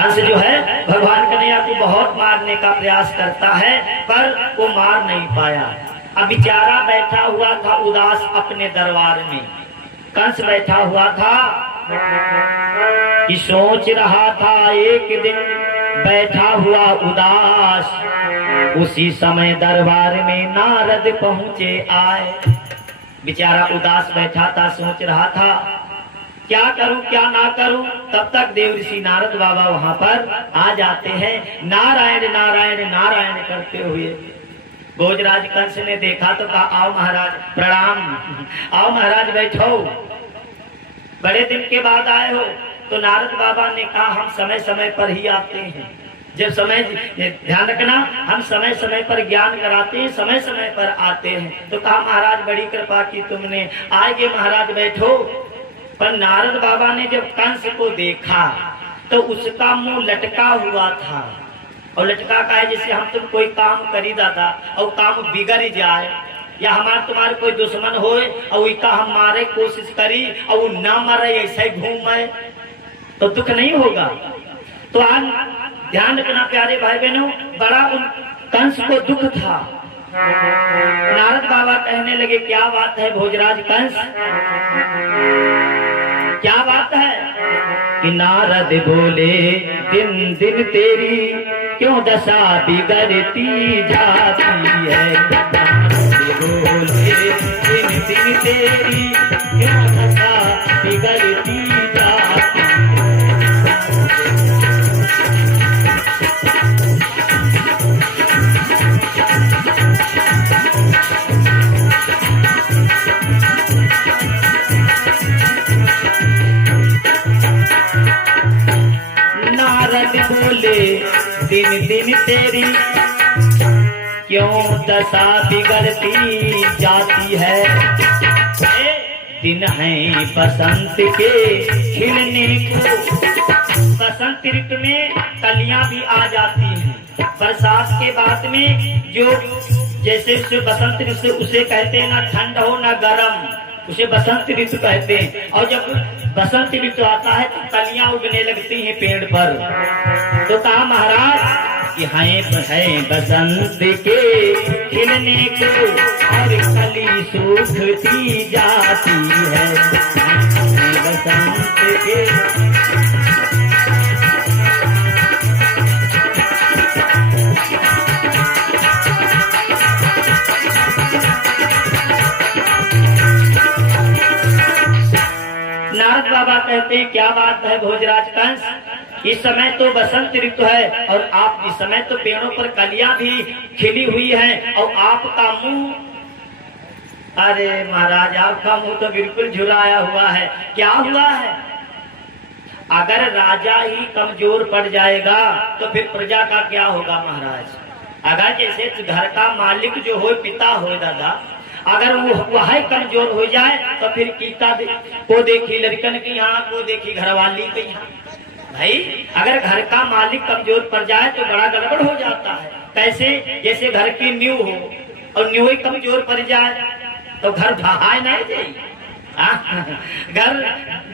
कंस जो है भगवान कन्हैया को बहुत मारने का प्रयास करता है, पर वो मार नहीं पाया। अब बेचारा बैठा हुआ था उदास अपने दरबार में। कंस बैठा हुआ था कि सोच रहा था एक दिन बैठा हुआ उदास, उसी समय दरबार में नारद पहुंचे आए। बेचारा उदास बैठा था, सोच रहा था क्या करूं क्या ना करूं। तब तक देव ऋषि नारद बाबा वहां पर आ जाते हैं, नारायण नारायण नारायण करते हुए। भोजराज कंस ने देखा तो कहा आओ महाराज प्रणाम, आओ महाराज बैठो, बड़े दिन के बाद आए हो। तो नारद बाबा ने कहा हम समय समय पर ही आते हैं, जब समय ध्यान रखना हम समय समय पर ज्ञान कराते हैं, समय समय पर आते हैं। तो कहा महाराज बड़ी कृपा की तुमने, आगे महाराज बैठो। पर नारद बाबा ने जब कंस को देखा तो उसका मुंह लटका हुआ था, और लटका का है जैसे हम तुम कोई काम करी दादा और काम बिगड़ जाए, या हमारे तुम्हारे कोई दुश्मन हो और उसका हम मारे कोशिश करी और वो ना मरे ऐसे ही घूमे तो दुख नहीं होगा। तो आज ध्यान रखना प्यारे भाई बहनों, बड़ा उन कंस को दुख था। नारद बाबा कहने लगे क्या बात है भोजराज कंस, क्या बात है। कि नारद बोले दिन दिन तेरी क्यों दशा बिगड़ती जाती है। नारद बोले दिन दिन तेरी क्यों दशा बिगड़ती जाती है। नारद बोले दिन दिन तेरी क्यों दशा बिगड़ती जाती है। दिन है बसंत के खिलने को, बसंत ऋतु में कलियां भी आ जाती हैं। बरसात के बाद में जो जैसे उसे बसंत ऋतु उसे कहते हैं, ना ठंड हो ना गर्म, उसे बसंत ऋतु कहते हैं। और जब बसंत ऋतु आता है तो कलियां उगने लगती हैं पेड़ पर। तो कहा महाराज कि है बसंत के खिलने को और कली सूखती जाती है। बसंत के नारद बाबा कहते हैं क्या बात है भोजराज कंस, इस समय तो बसंत ऋतु है और आप इस समय तो पेड़ों पर कलियां भी खिली हुई हैं और आपका मुंह, अरे महाराज आपका मुंह तो बिल्कुल झुराया हुआ है, क्या हुआ है। अगर राजा ही कमजोर पड़ जाएगा तो फिर प्रजा का क्या होगा महाराज। अगर जैसे घर का मालिक जो हो पिता हो दादा, अगर वह कमजोर हो जाए तो फिर कीता को देखी लड़कन की यहाँ, को देखी घरवाली की यहाँ। भाई अगर घर का मालिक कमजोर पड़ जाए तो बड़ा गड़बड़ हो जाता है। कैसे, जैसे घर की नींव हो और नींव ही कमजोर पड़ जाए तो घर ढहाए नहीं जाए, घर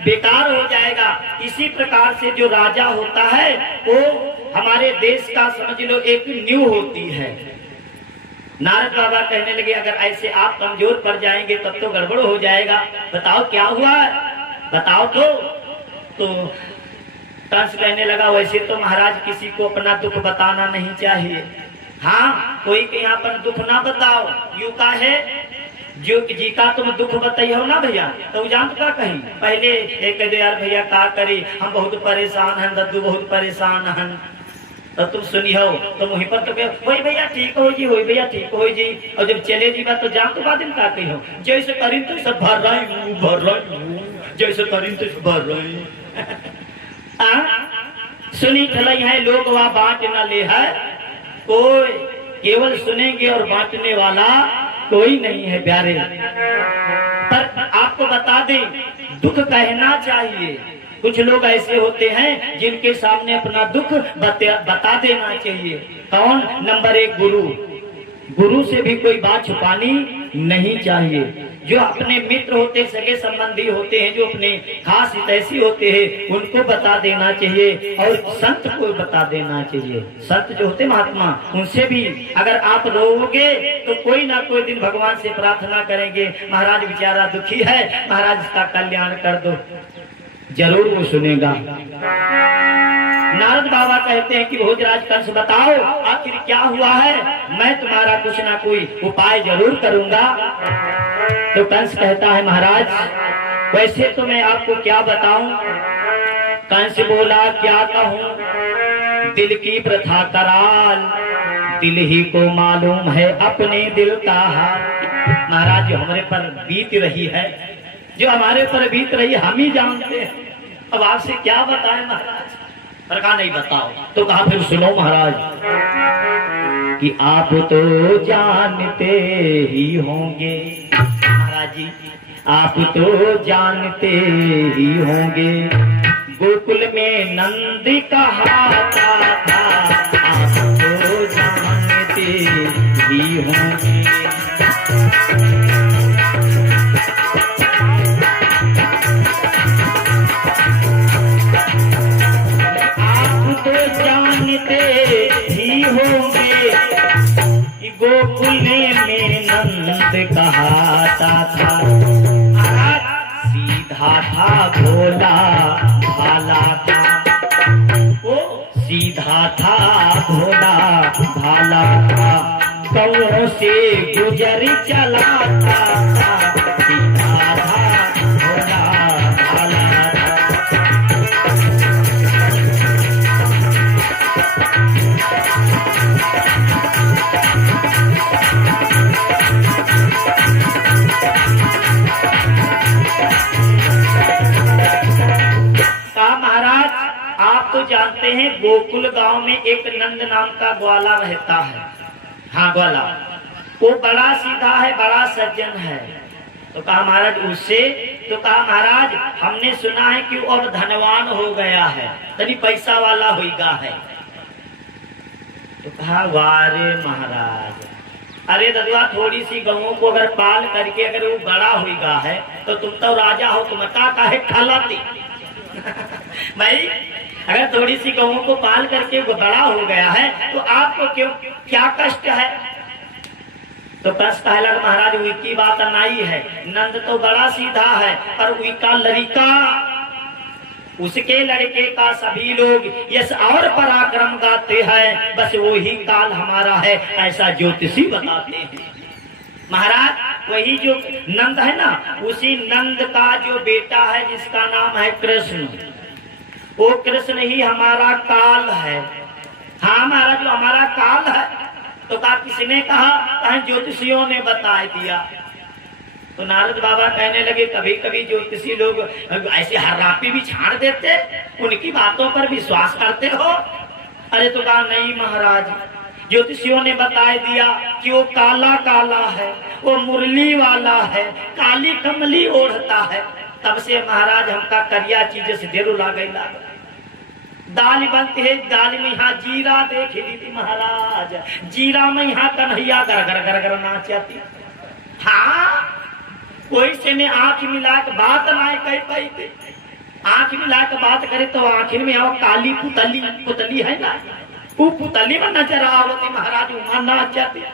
बेकार हो जाएगा। इसी प्रकार से जो राजा होता है वो हमारे देश का समझ लो एक नींव होती है। नारद बाबा कहने लगे अगर ऐसे आप कमजोर पड़ जाएंगे तब तो गड़बड़ हो जाएगा, बताओ क्या हुआ बताओ। तो कंस कहने लगा वैसे तो महाराज किसी को अपना दुख बताना नहीं चाहिए, हाँ कोई के यहाँ पर दुख ना बताओ। यू का है जो जी का तुम दुख बताइए ना भैया, तो जान का कहीं पहले एक यार भैया का करे हम बहुत परेशान हैं, दद्दू बहुत परेशान हैं। तो तुम सुनी हो तो वहीं पर तो वही भैया ठीक हो जी, वही भैया ठीक हो जी। और जब चले जी बात तो जान तो बाद में का कही हो जैसे करीन तो सब भर रही हूँ, जैसे करीन तो सब भर रही सुनी चलाई है लोग वहाँ बांट न ले है, कोई केवल सुनेंगे और बांटने वाला कोई नहीं है प्यारे। पर आपको बता दें दुख कहना चाहिए। कुछ लोग ऐसे होते हैं जिनके सामने अपना दुख बता देना चाहिए। कौन? नंबर एक गुरु, गुरु से भी कोई बात छुपानी नहीं चाहिए। जो अपने मित्र होते, सगे संबंधी होते हैं, जो अपने खास हितैषी होते हैं, उनको बता देना चाहिए और संत को बता देना चाहिए। संत जो होते महात्मा, उनसे भी अगर आप रोओगे तो कोई ना कोई दिन भगवान से प्रार्थना करेंगे, महाराज बेचारा दुखी है, महाराज इसका कल्याण कर दो, जरूर वो सुनेगा। नारद बाबा कहते हैं कि भोजराज कंस बताओ आखिर क्या हुआ है, मैं तुम्हारा कुछ ना कोई उपाय जरूर करूंगा। तो कंस कहता है महाराज वैसे तो मैं आपको क्या बताऊं। कंस बोला क्या कहूं, दिल की प्रथा कराल, दिल ही को मालूम है अपने दिल का हाल। महाराज जो हमारे पर बीत रही है, जो हमारे पर बीत रही हम ही जानते हैं, अब आपसे क्या बताएं महाराज। पर कहा नहीं बताओ। तो कहा फिर सुनो महाराज कि आप तो जानते ही होंगे, महाराज जी आप तो जानते ही होंगे, गोकुल में नंद कहाता था, आप तो जानते ही होंगे। ही होंगे गोकुल में नंद कहाता था, सीधा था भोला भाला था, वो सीधा था भोला भाला था, कौओं से गुजर चला था, सीधा था भोला भाला था। महाराज आप तो जानते हैं गोकुल गांव में एक नंद नाम का ग्वाला रहता है। हाँ ग्वाला, वो बड़ा सीधा है, बड़ा सज्जन है। तो कहा महाराज उससे, तो कहा महाराज हमने सुना है कि वो अब धनवान हो गया है, तनी पैसा वाला होगा है। तो कहा वारे महाराज, अरे ददुआ थोड़ी सी गऊं को अगर पाल करके अगर वो बड़ा होगा है तो तुम तो राजा हो, तुम काहे खलाती भाई, अगर थोड़ी सी गऊं को पाल करके वो बड़ा हो गया है तो आपको क्यों, क्या कष्ट है। तो कष्ट है लग महाराज उनकी बात नहीं है, नंद तो बड़ा सीधा है पर उनका लड़का, उसके लड़के का सभी लोग यश और पराक्रम गाते हैं, बस वो ही काल हमारा है, ऐसा ज्योतिषी बताते हैं। महाराज वही जो नंद है ना, उसी नंद का जो बेटा है जिसका नाम है कृष्ण, वो कृष्ण ही हमारा काल है। हाँ महाराज जो हमारा काल है। तो कहा किसने कहा, कहीं ज्योतिषियों ने बता दिया। तो नारद बाबा कहने लगे कभी कभी ज्योतिषी लोग ऐसे हर्रापी भी छाड़ देते, उनकी बातों पर विश्वास करते हो। अरे तो कहा नहीं महाराज, ज्योतिषियों ने बता दिया कि वो काला काला है, वो मुरली वाला है, काली कमली ओढ़ता है। तब से महाराज हमका करिया चीज से देर ला गई, दाल बनती है, दाल में यहाँ जीरा देख ली महाराज, जीरा में यहाँ कन्हैया गर गर गर गर नाचती। हाँ कोई से ने आंख मिला के बात ना कह पाई थे, आंख मिला के बात करे तो आखिर में आओ काली पुतली, पुतली है ना, वो पुतली में नजर आवती महाराज, वहां नाचती,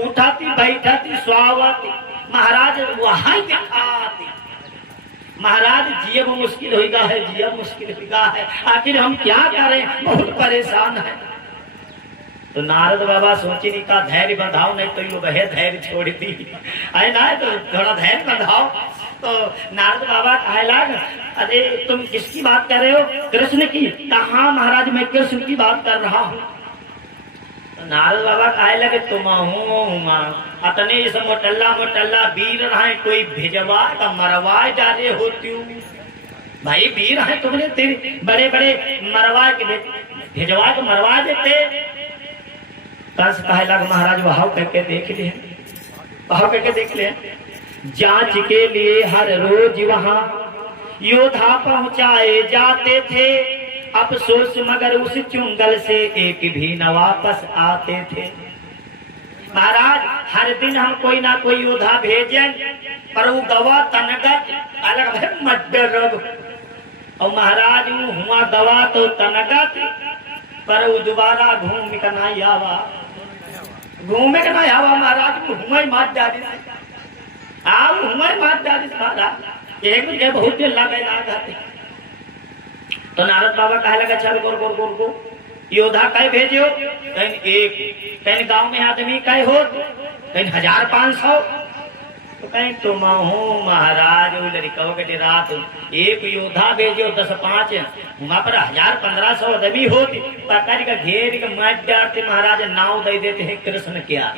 उठाती बैठाती स्वावती महाराज, वहां दिखाती। महाराज जियब मुश्किल होगा है, जियब मुश्किल होगा है, आखिर हम क्या करें, बहुत परेशान है। तो नारद बाबा सोचे नहीं का धैर्य बंधाओ, नहीं तो यो बहे धैर्य छोड़ दी है ना, तो थोड़ा धैर्य बंधाओ। तो नारद बाबा कहे लग, अरे तुम किसकी बात कर रहे हो, कृष्ण की। कहा महाराज मैं कृष्ण की बात कर रहा हूँ। तो नारद बाबा कहे लगे तुम अतने इस मोटल्ला मोटल्ला वीर रहे, कोई भिजवा का मरवाए जा रहे होती भाई, वीर है तुमने, तेरे बड़े बड़े मरवा के भिजवा को मरवा देते। कंस कहे लग महाराज वहां करके देख ले, वहां करके देख ले, जांच के लिए हर रोज वहां योद्धा पहुंचाए जाते थे, अफसोस मगर उस चुंगल से एक भी न वापस आते थे। महाराज हर दिन हम कोई ना कोई योद्धा भेजें, पर वो गवा तनगत अलग है मड्डर। और महाराज वो हुआ गवा तो तनगत, पर वो दोबारा घूम के नहीं आवा, घूमे के नहीं आवा महाराज। घूमे मात डाली आप घूमे मात डाली महाराज, एक जगह बहुत देर लगे ना जाते। तो नारद बाबा कहे लगा चल गोर गोर गोर गो योद्धा कहे भेजो, कहीं एक, कहीं गांव में आदमी कहे हो, कहीं 1500, तो कहीं तुम हो महाराज लड़कों के रात एक योद्धा भेजो 10-5, वहां पर 1000-1500 आदमी होती, पकड़ का घेर के मत डालते महाराज, नाव दे देते हैं कृष्ण क्या,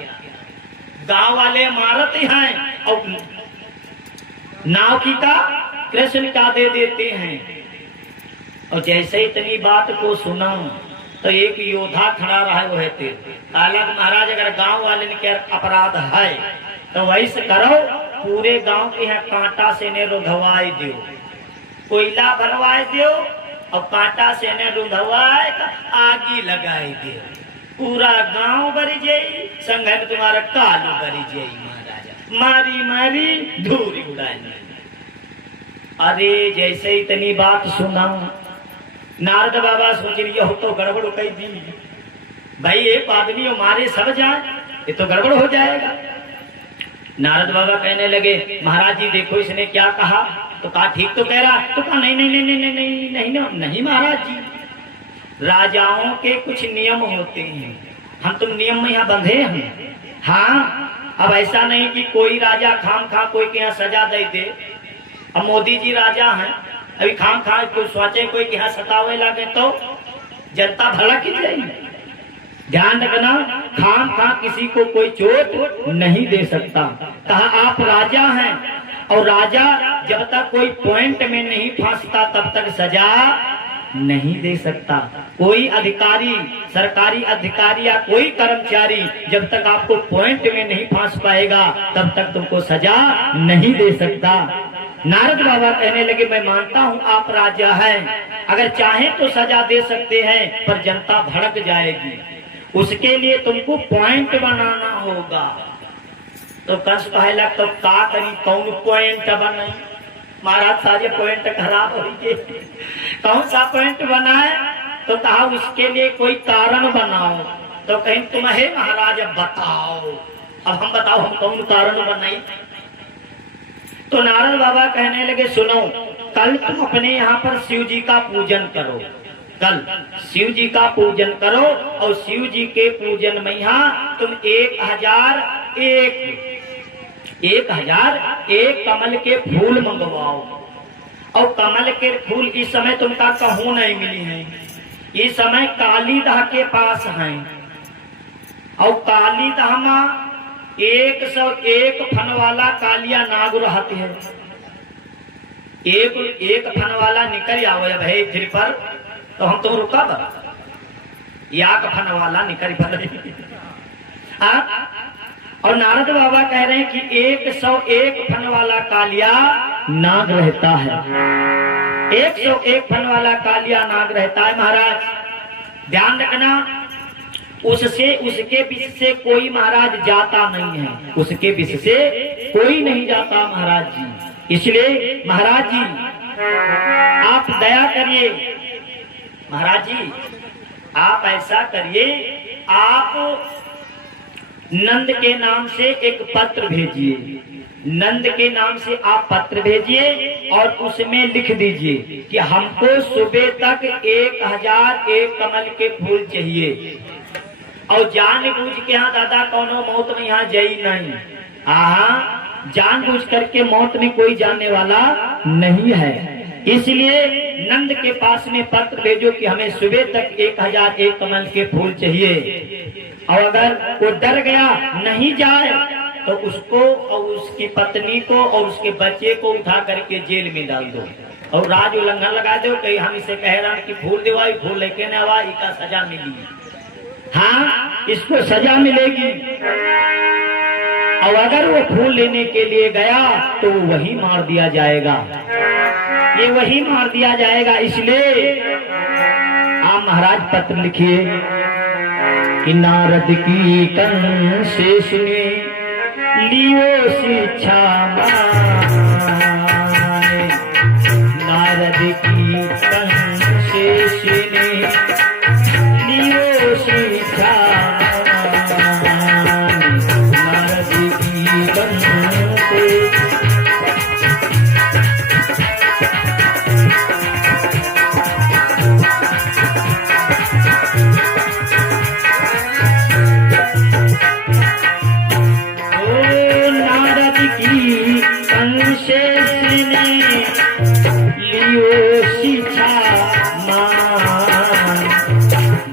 गांव वाले मारते हैं और नाव की का कृष्ण का दे देते हैं। और जैसे इतनी बात को सुना तो एक योद्धा खड़ा रहा वो है अलग, महाराज अगर गांव वाले ने क्या अपराध है तो वैसे करो, पूरे गांव के यहाँ कांटा से ने रुधवाए दो, कोयला भरवाए दो और कांटा से ने रुधवाए आगी लगाए दो, पूरा गांव भरी जाये, संग में तुम्हारा कालू भरी जाये महाराजा, मारी मारी धूरी उड़ाए। अरे जैसे इतनी बात सुना नारद बाबा सोच लिया हो तो गड़बड़ कही दी भाई, एक आदमी मारे सब जाए, ये तो गड़बड़ हो जाएगा। नारद बाबा कहने लगे महाराज जी देखो इसने क्या कहा, तो कहा ठीक तो कह रहा, तो कहा नहीं नहीं नहीं नहीं नहीं नहीं नहीं नहीं, नहीं महाराज जी, राजाओं के कुछ नियम होते हैं, हम तुम नियम में यहाँ बंधे हैं। हाँ अब ऐसा नहीं कि कोई राजा खाम खा कोई के यहाँ सजा दे दे, अब मोदी जी राजा हैं, अभी खाम खा कोई सोचे कोई के यहाँ सतावे लगे तो जनता भड़क जाएगी। ध्यान रखना, खाम खा किसी को कोई चोट नहीं दे सकता। कहा आप राजा हैं और राजा जब तक कोई पॉइंट में नहीं फांसता तब तक सजा नहीं दे सकता। कोई अधिकारी, सरकारी अधिकारी या कोई कर्मचारी जब तक आपको पॉइंट में नहीं फांस पाएगा तब तक तुमको सजा नहीं दे सकता। नारद बाबा कहने लगे मैं मानता हूँ आप राजा हैं, अगर चाहे तो सजा दे सकते हैं, पर जनता भड़क जाएगी, उसके लिए तुमको पॉइंट बनाना होगा। तो कंस कहे लग तो का करी, कौन पॉइंट बनाई महाराज, सारे पॉइंट खराब हो गए, कौन सा पॉइंट बनाए, तो कहा उसके लिए कोई कारण बनाओ। तो कहीं तुम है महाराज अब बताओ, अब हम बताओ हम कौन कारण बनाई। तो नारद बाबा कहने लगे सुनो, कल तुम अपने यहाँ पर शिव जी का पूजन करो, कल शिव जी का पूजन करो और शिव जी के पूजन में यहाँ तुम 1001 कमल के फूल मंगवाओ। और कमल के फूल इस समय तुमका कहूँ नहीं मिली है, इस समय कालीदह के पास हैं, और कालीदह में 101 फन वाला कालिया नाग रहते हैं, एक फन वाला निकल आवे भाई फिर पर, तो हम तो रुका याक फन वाला निकल पर। और नारद बाबा कह रहे हैं कि 101 फन वाला कालिया नाग रहता है, 101 फन वाला कालिया नाग रहता है महाराज। ध्यान रखना, उससे उसके बीच से कोई महाराज जाता नहीं है, उसके बीच से कोई नहीं जाता महाराज जी। इसलिए महाराज जी आप दया करिए, महाराज जी आप ऐसा करिए, आप नंद के नाम से एक पत्र भेजिए, नंद के नाम से आप पत्र भेजिए और उसमें लिख दीजिए कि हमको सुबह तक 1001 कमल के फूल चाहिए, और जानबूझ के यहाँ दादा कौनो मौत में यहाँ जाई नहीं, जानबूझ करके मौत में कोई जाने वाला नहीं है। इसलिए नंद के पास में पत्र भेजो कि हमें सुबह तक 1001 कमल के फूल चाहिए, और अगर वो डर गया नहीं जाए तो उसको और उसकी पत्नी को और उसके बच्चे को उठा करके जेल में डाल दो और राज उल्लंघन लगा दो, कहीं हम इसे कह रहे हैं कि फूल दिवाई फूल लेके न आवा, इसका सजा मिली। हाँ इसको सजा मिलेगी, और अगर वो फूल लेने के लिए गया तो वही मार दिया जाएगा, ये वही मार दिया जाएगा। इसलिए आप महाराज पत्र लिखिए कि नारद की कंसेश ने लियो शिक्षा माने, नारद की कंसेश ने लियो शिक्षा माने, नारद की कंसेश।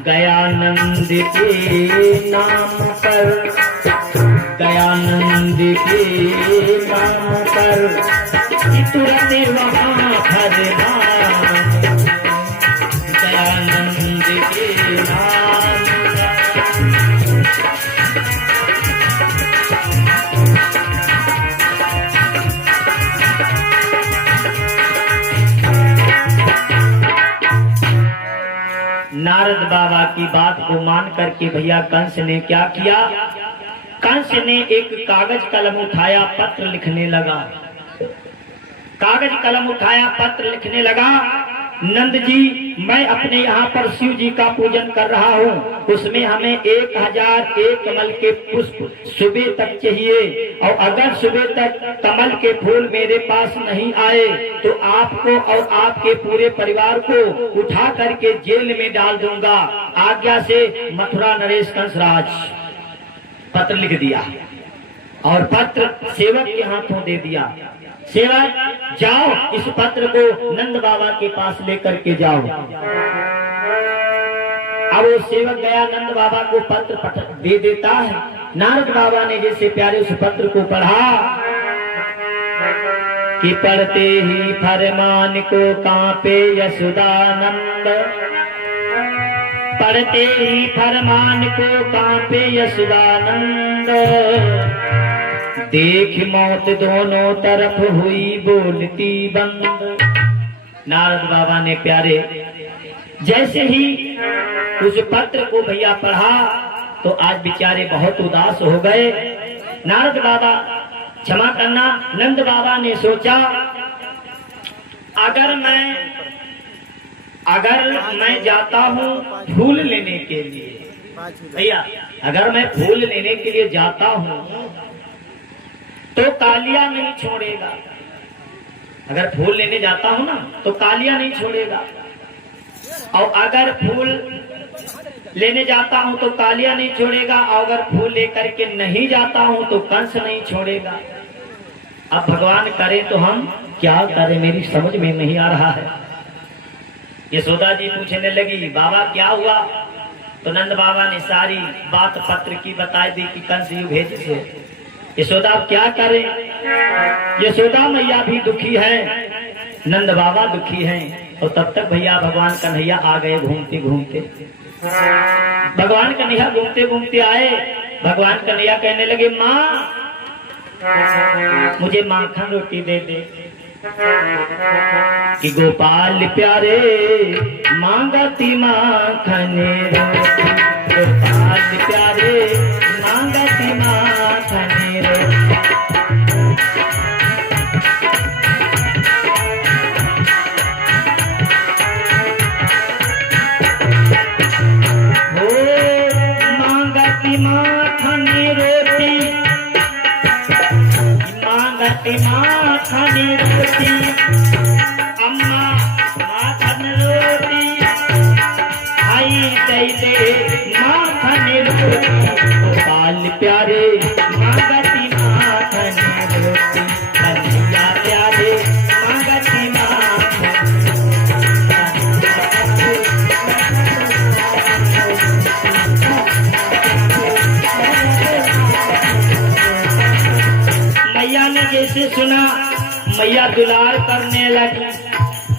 गयानंद के नाम पर, गयानंद के नाम पर तुरंत वहाँ भरना, दयानंद के नाम नारद बाबा की बात को मान करके भैया कंस ने क्या किया, कंस ने एक कागज कलम उठाया, पत्र लिखने लगा। कागज कलम उठाया, पत्र लिखने लगा। नंद जी, मैं अपने यहाँ पर शिव जी का पूजन कर रहा हूँ, उसमें हमें 1001 कमल के पुष्प सुबह तक चाहिए, और अगर सुबह तक कमल के फूल मेरे पास नहीं आए तो आपको और आपके पूरे परिवार को उठा करके जेल में डाल दूंगा। आज्ञा से मथुरा नरेश कंसराज। पत्र लिख दिया और पत्र सेवक के हाथों दे दिया। सेवक, जाओ इस पत्र को नंद बाबा के पास लेकर के जाओ। अब वो सेवक गया, नंद बाबा को पत्र दे देता है। नारद बाबा ने जैसे प्यारे उस पत्र को पढ़ा कि पढ़ते ही फरमान को कांपे यशोदानंद, पढ़ते ही फरमान को कांपे यशोदानंद, देख मौत दोनों तरफ हुई बोलती बंद। नारद बाबा ने प्यारे जैसे ही उस पत्र को भैया पढ़ा तो आज बेचारे बहुत उदास हो गए। नारद बाबा, क्षमा करना, नंद बाबा ने सोचा अगर मैं जाता हूँ फूल लेने के लिए, भैया अगर मैं फूल लेने के लिए जाता हूँ तो कालिया नहीं छोड़ेगा। अगर फूल लेने जाता हूं ना तो कालिया नहीं छोड़ेगा, और अगर फूल लेने जाता हूं तो कालिया नहीं छोड़ेगा, और अगर फूल लेकर के नहीं जाता हूं तो कंस नहीं छोड़ेगा। अब भगवान करे तो हम क्या करें, मेरी समझ में नहीं आ रहा है। यशोदा जी पूछने लगी, बाबा क्या हुआ? तो नंद बाबा ने सारी बात पत्र की बताई दी कि कंस यू भेजे से। यशोदा क्या करे? यशोदा मैया भी दुखी है, नंद बाबा दुखी हैं। और तब तक भैया भगवान कन्हैया आ गए घूमते घूमते। भगवान कन्हैया घूमते घूमते आए। भगवान कन्हैया कहने लगे, माँ मुझे माखन रोटी दे दे। कि गोपाल प्यारे मांगती माखन रोटी, गोपाल प्यारे मांगती माखन रोटी। मांगती माखन रोटी, मांगती माखन रोटी, अम्मा माखन रोटी, आई दे दे माखन रोटी। गोपाल प्यारे मांगती माखन रोटी, कन्हैया प्यारे मांगती माखन। मैया ने जैसे सुना, मैया दुलार करने लगी।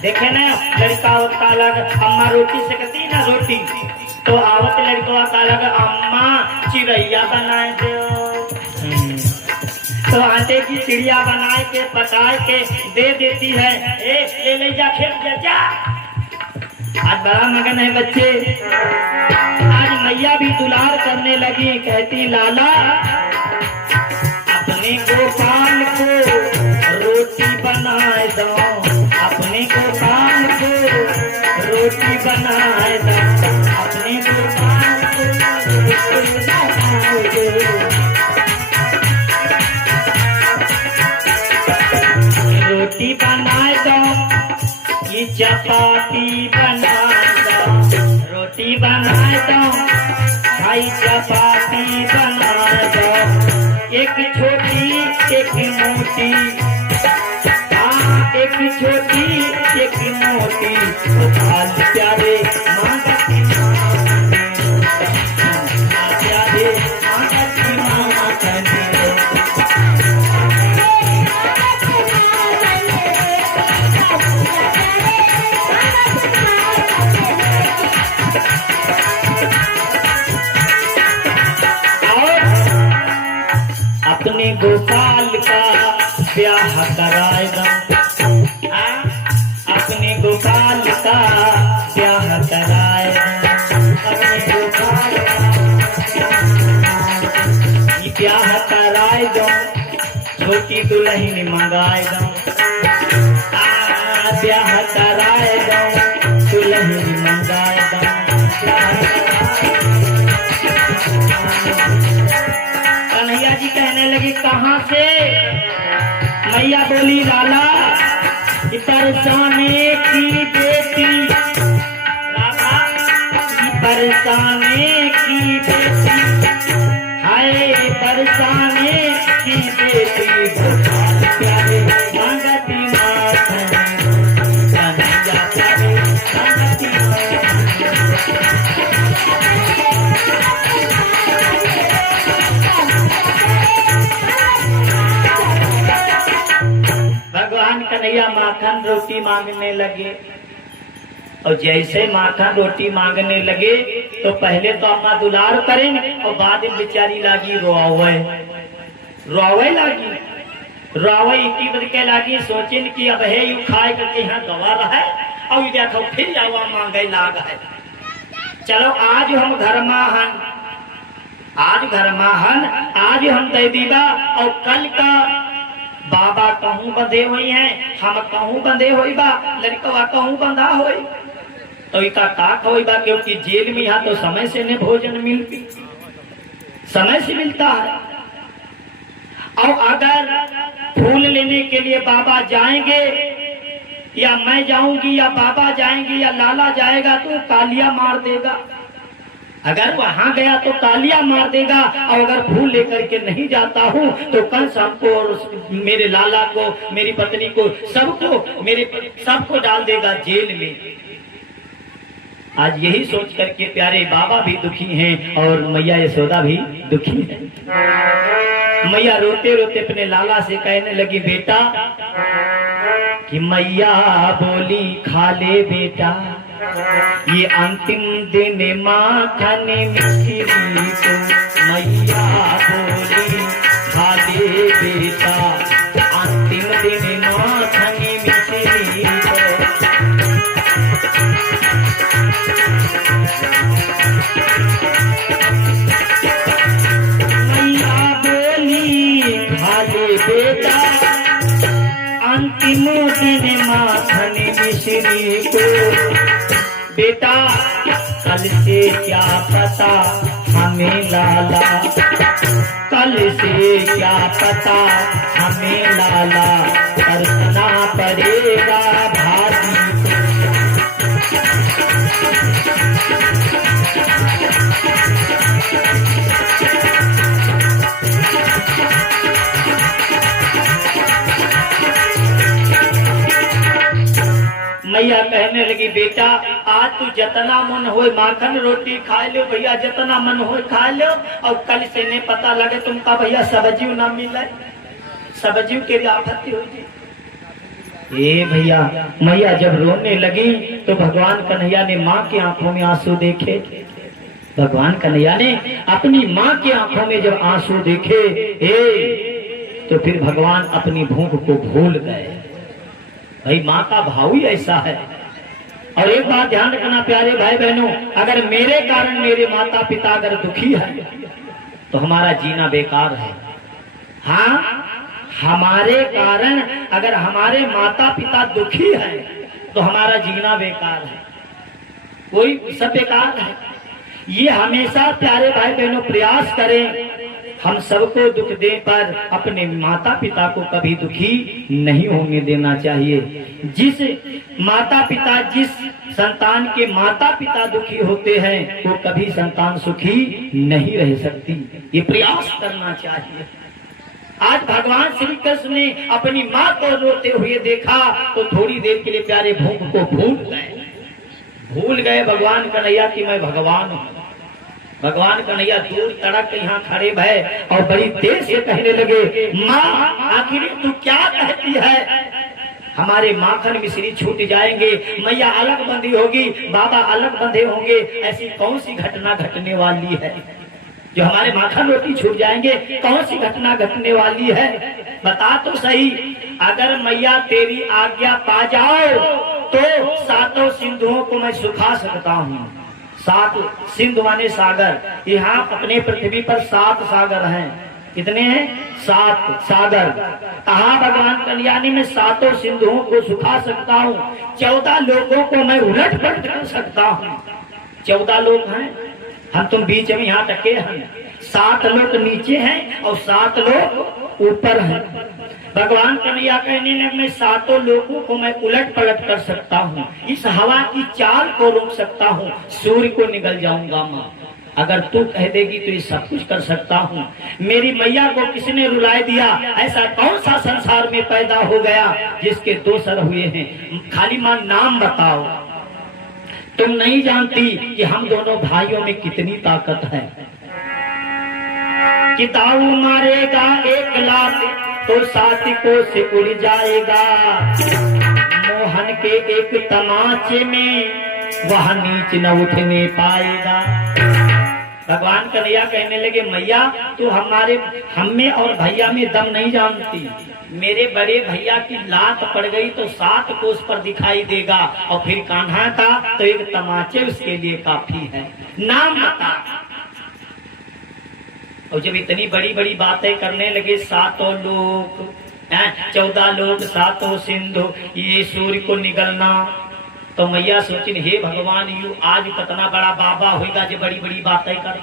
देखे ना लड़का होता लगा, अम्मा रोटी सकती ना रोटी, तो आवत लड़का का लगा, अम्मा चिड़ैया बनाए दो। तो आटे की चिड़िया बनाए के पकाए के दे देती है। ए ले जा, खेल जा। आज बड़ा मगन है बच्चे। आज मैया भी दुलार कहने लगी, कहती लाला अपने गोपाल को रोटी बनाए दो, अपने गोपाल को रोटी बनाए दो, अपने गोपाल को रोटी बनाए दो, रोटी बनाए दो, ये चपाती बनाए दो, रोटी बनाए दो, भाई चपाती बनाए दो, एक छोटी एक मोटी, हाँ एक छोटी एक मोटी, गोपाल प्यारे मांगती प्यारे मांगती अपने गोपाल का ब्याह कराएगा, अपने गोपाल का ब्याह कराएगा, अपने गोपाल का ब्याह कराए दो, छोटी दुल्हन मंगाए दो, ब्याह कराए दो, दुल्हन मंगाए दो, कन्हैया जी कहने लगी कहाँ से? मैया बोली लाला परसाने की बेटी, राधा परसाने की बेटी, हाय परसाने की बेटी, गोपाल प्यारे मांगती माता, कन्हैया प्यारे मांगती भगवान कन्हैया माखन रोटी मांगने लगे। और जैसे माखन रोटी मांगने लगे तो पहले तो अम्मा दुलार करें और बाद में बेचारी लागी रोवे, रोवे लागी, रोवे इतनी बद के लागी, सोचिन कि अब है यू खाए करके यहाँ दवा रहा है और देखो फिर जावा मांगे लाग है। चलो आज हम घर माहन, आज घर माहन, आज हम दे दीबा और कल का बाबा कहूँ बंधे हुई हैं, हम कहूँ बंधे हुई बा, लड़कवा कहूँ बंधा हुई, तो इका ताक हुई बा, क्योंकि जेल में यहाँ तो समय से नहीं भोजन मिलती, समय से मिलता है। और अगर फूल लेने के लिए बाबा जाएंगे या मैं जाऊंगी या बाबा जाएंगे या लाला जाएगा तो तालियां मार देगा, अगर वहां गया तो तालियां मार देगा, और अगर फूल लेकर के नहीं जाता हूँ तो कल सबको और मेरे लाला को, मेरी पत्नी को, सबको, मेरे सबको डाल देगा जेल में। आज यही सोच करके प्यारे बाबा भी दुखी हैं और मैया यशोदा भी दुखी है। मैया रोते रोते अपने लाला से कहने लगी, बेटा कि मैया बोली खा ले बेटा, ये अंतिम दिन माखन मिश्री को, मैया बोली खा ले बेटा, अंतिम दिन माखन मिश्री को। मैया बोली खा ले बेटा, अंतिम दिन माखन मिश्री को, बेटा कल से क्या पता हमें लाला, कल से क्या पता हमें लाला, करना पड़ेगा भाभी मैया कहने लगी, बेटा आज तू जितना मन हो माखन रोटी खा लो भैया, जितना मन हो खा लो, और कल से नहीं पता लगे तुमका भैया सब्जी ना मिले, सब्जी के आपत्ति होगी। ए भैया, मैया जब रोने लगी तो भगवान कन्हैया ने माँ की आंखों में आंसू देखे, भगवान कन्हैया ने अपनी माँ की आंखों में जब आंसू देखे तो फिर भगवान अपनी भूख को भूल गए। भाई माँ का भाव ही ऐसा है, और एक बात ध्यान रखना प्यारे भाई बहनों, अगर मेरे कारण मेरे माता पिता अगर दुखी है तो हमारा जीना बेकार है। हाँ, हमारे कारण अगर हमारे माता पिता दुखी है तो हमारा जीना बेकार है, कोई सब बेकार है। ये हमेशा प्यारे भाई बहनों प्रयास करें, हम सबको दुख दे पर अपने माता पिता को कभी दुखी नहीं होने देना चाहिए। जिस माता पिता, जिस संतान के माता पिता दुखी होते हैं वो कभी संतान सुखी नहीं रह सकती, ये प्रयास करना चाहिए। आज भगवान श्री कृष्ण ने अपनी माँ को रोते हुए देखा तो थोड़ी देर के लिए प्यारे भूख को भूल गए भगवान कन्हैया कि मैं भगवान हूँ। भगवान कन्हैया दूर तड़क यहाँ खड़े भय और बड़ी देर से कहने लगे, माँ आखिर तू क्या कहती है? हमारे माखन मिश्री छूट जाएंगे, मैया अलग बंधी होगी, बाबा अलग बंधे होंगे, ऐसी कौन सी घटना घटने वाली है जो हमारे माखन रोटी छूट जाएंगे? कौन सी घटना घटने वाली है? बता तो सही। अगर मैया तेरी आज्ञा पा जाओ तो सातों सिंधुओं को मैं सुखा सकता हूँ। 7 सिंधु माने सागर, यहाँ अपने पृथ्वी पर 7 सागर हैं। कितने हैं? 7 सागर। कहा भगवान कल्याणी में 7 सिंधुओं को सुखा सकता हूँ, 14 लोगों को मैं उलट पलट कर सकता हूँ। 14 लोग हैं, हम तुम बीच में यहाँ टके हैं। 7 लोग नीचे हैं और 7 लोग ऊपर हैं। भगवान कन्हैया कहने लगे, मैं 7 लोगों को मैं उलट पलट कर सकता हूँ, इस हवा की चाल को रोक सकता हूँ, सूर्य को निगल जाऊंगा माँ। अगर तू कह देगी तो ये सब कुछ कर सकता हूँ। मेरी मैया को किसने रुलाए दिया? ऐसा कौन सा संसार में पैदा हो गया जिसके 2 सर हुए हैं? खाली माँ नाम बताओ। तुम नहीं जानती कि हम दोनों भाइयों में कितनी ताकत है। कि दाऊ मारेगा 1 लाख तो 7 को से उड़ जाएगा, मोहन के एक तमाचे में वह नीच न उठने पाएगा। भगवान कन्हैया कहने लगे, मैया तू हम में और भैया में दम नहीं जानती। मेरे बड़े भैया की लात पड़ गई तो 7 कोस पर दिखाई देगा, और फिर कान्हा का तो एक तमाचे उसके लिए काफी है। नाम बता। और जब इतनी बड़ी बड़ी बातें करने लगे, 7 लोग 14 लोग 7 सिंधु, ये सूर्य को निगलना, तो मैया सोचिन हे भगवान यू आज कितना बड़ा बाबा होगा जो बड़ी बड़ी बातें कर।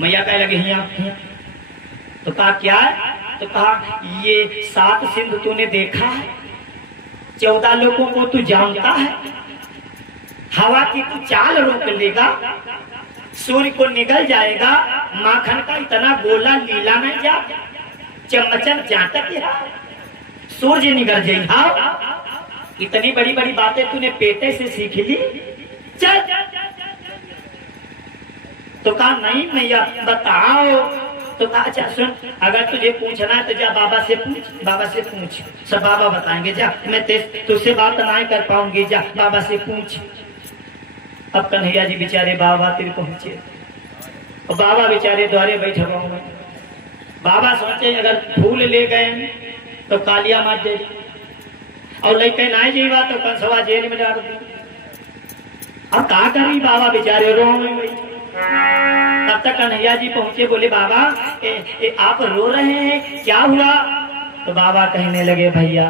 मैया कह लगे यहाँ, तो कहा क्या है? तो कहा ये 7 सिंधु तूने देखा है, 14 लोगों को तू जानता है, हवा की तू चाल रोक लेगा, सूर्य को निगल जाएगा, माखन का इतना गोला लीला में जा चमचन जाटक सूर्य निगल जाएगा। इतनी बड़ी बड़ी बातें तूने पेटे से सीख ली, चल। तो कहा नहीं मैया बताओ। तो कहा अच्छा सुन, अगर तुझे पूछना है तो जा बाबा से पूछ, बाबा से पूछ, सब बाबा बताएंगे। जा, मैं तुझसे बात नहीं कर पाऊंगी, जा बाबा से पूछ। अब कन्हैया जी बेचारे बाबा तिर पहुंचे, और बाबा बेचारे द्वारे बैठे होंगे। बाबा सोचे अगर फूल ले गए तो कालिया मार दे, और लेके ना जीवा तो कंसवा जेल में डाल दी। अब का करी बाबा बेचारे रो में। तब तक कन्हैया जी पहुंचे, बोले बाबा आप रो रहे हैं, क्या हुआ? तो बाबा कहने लगे भैया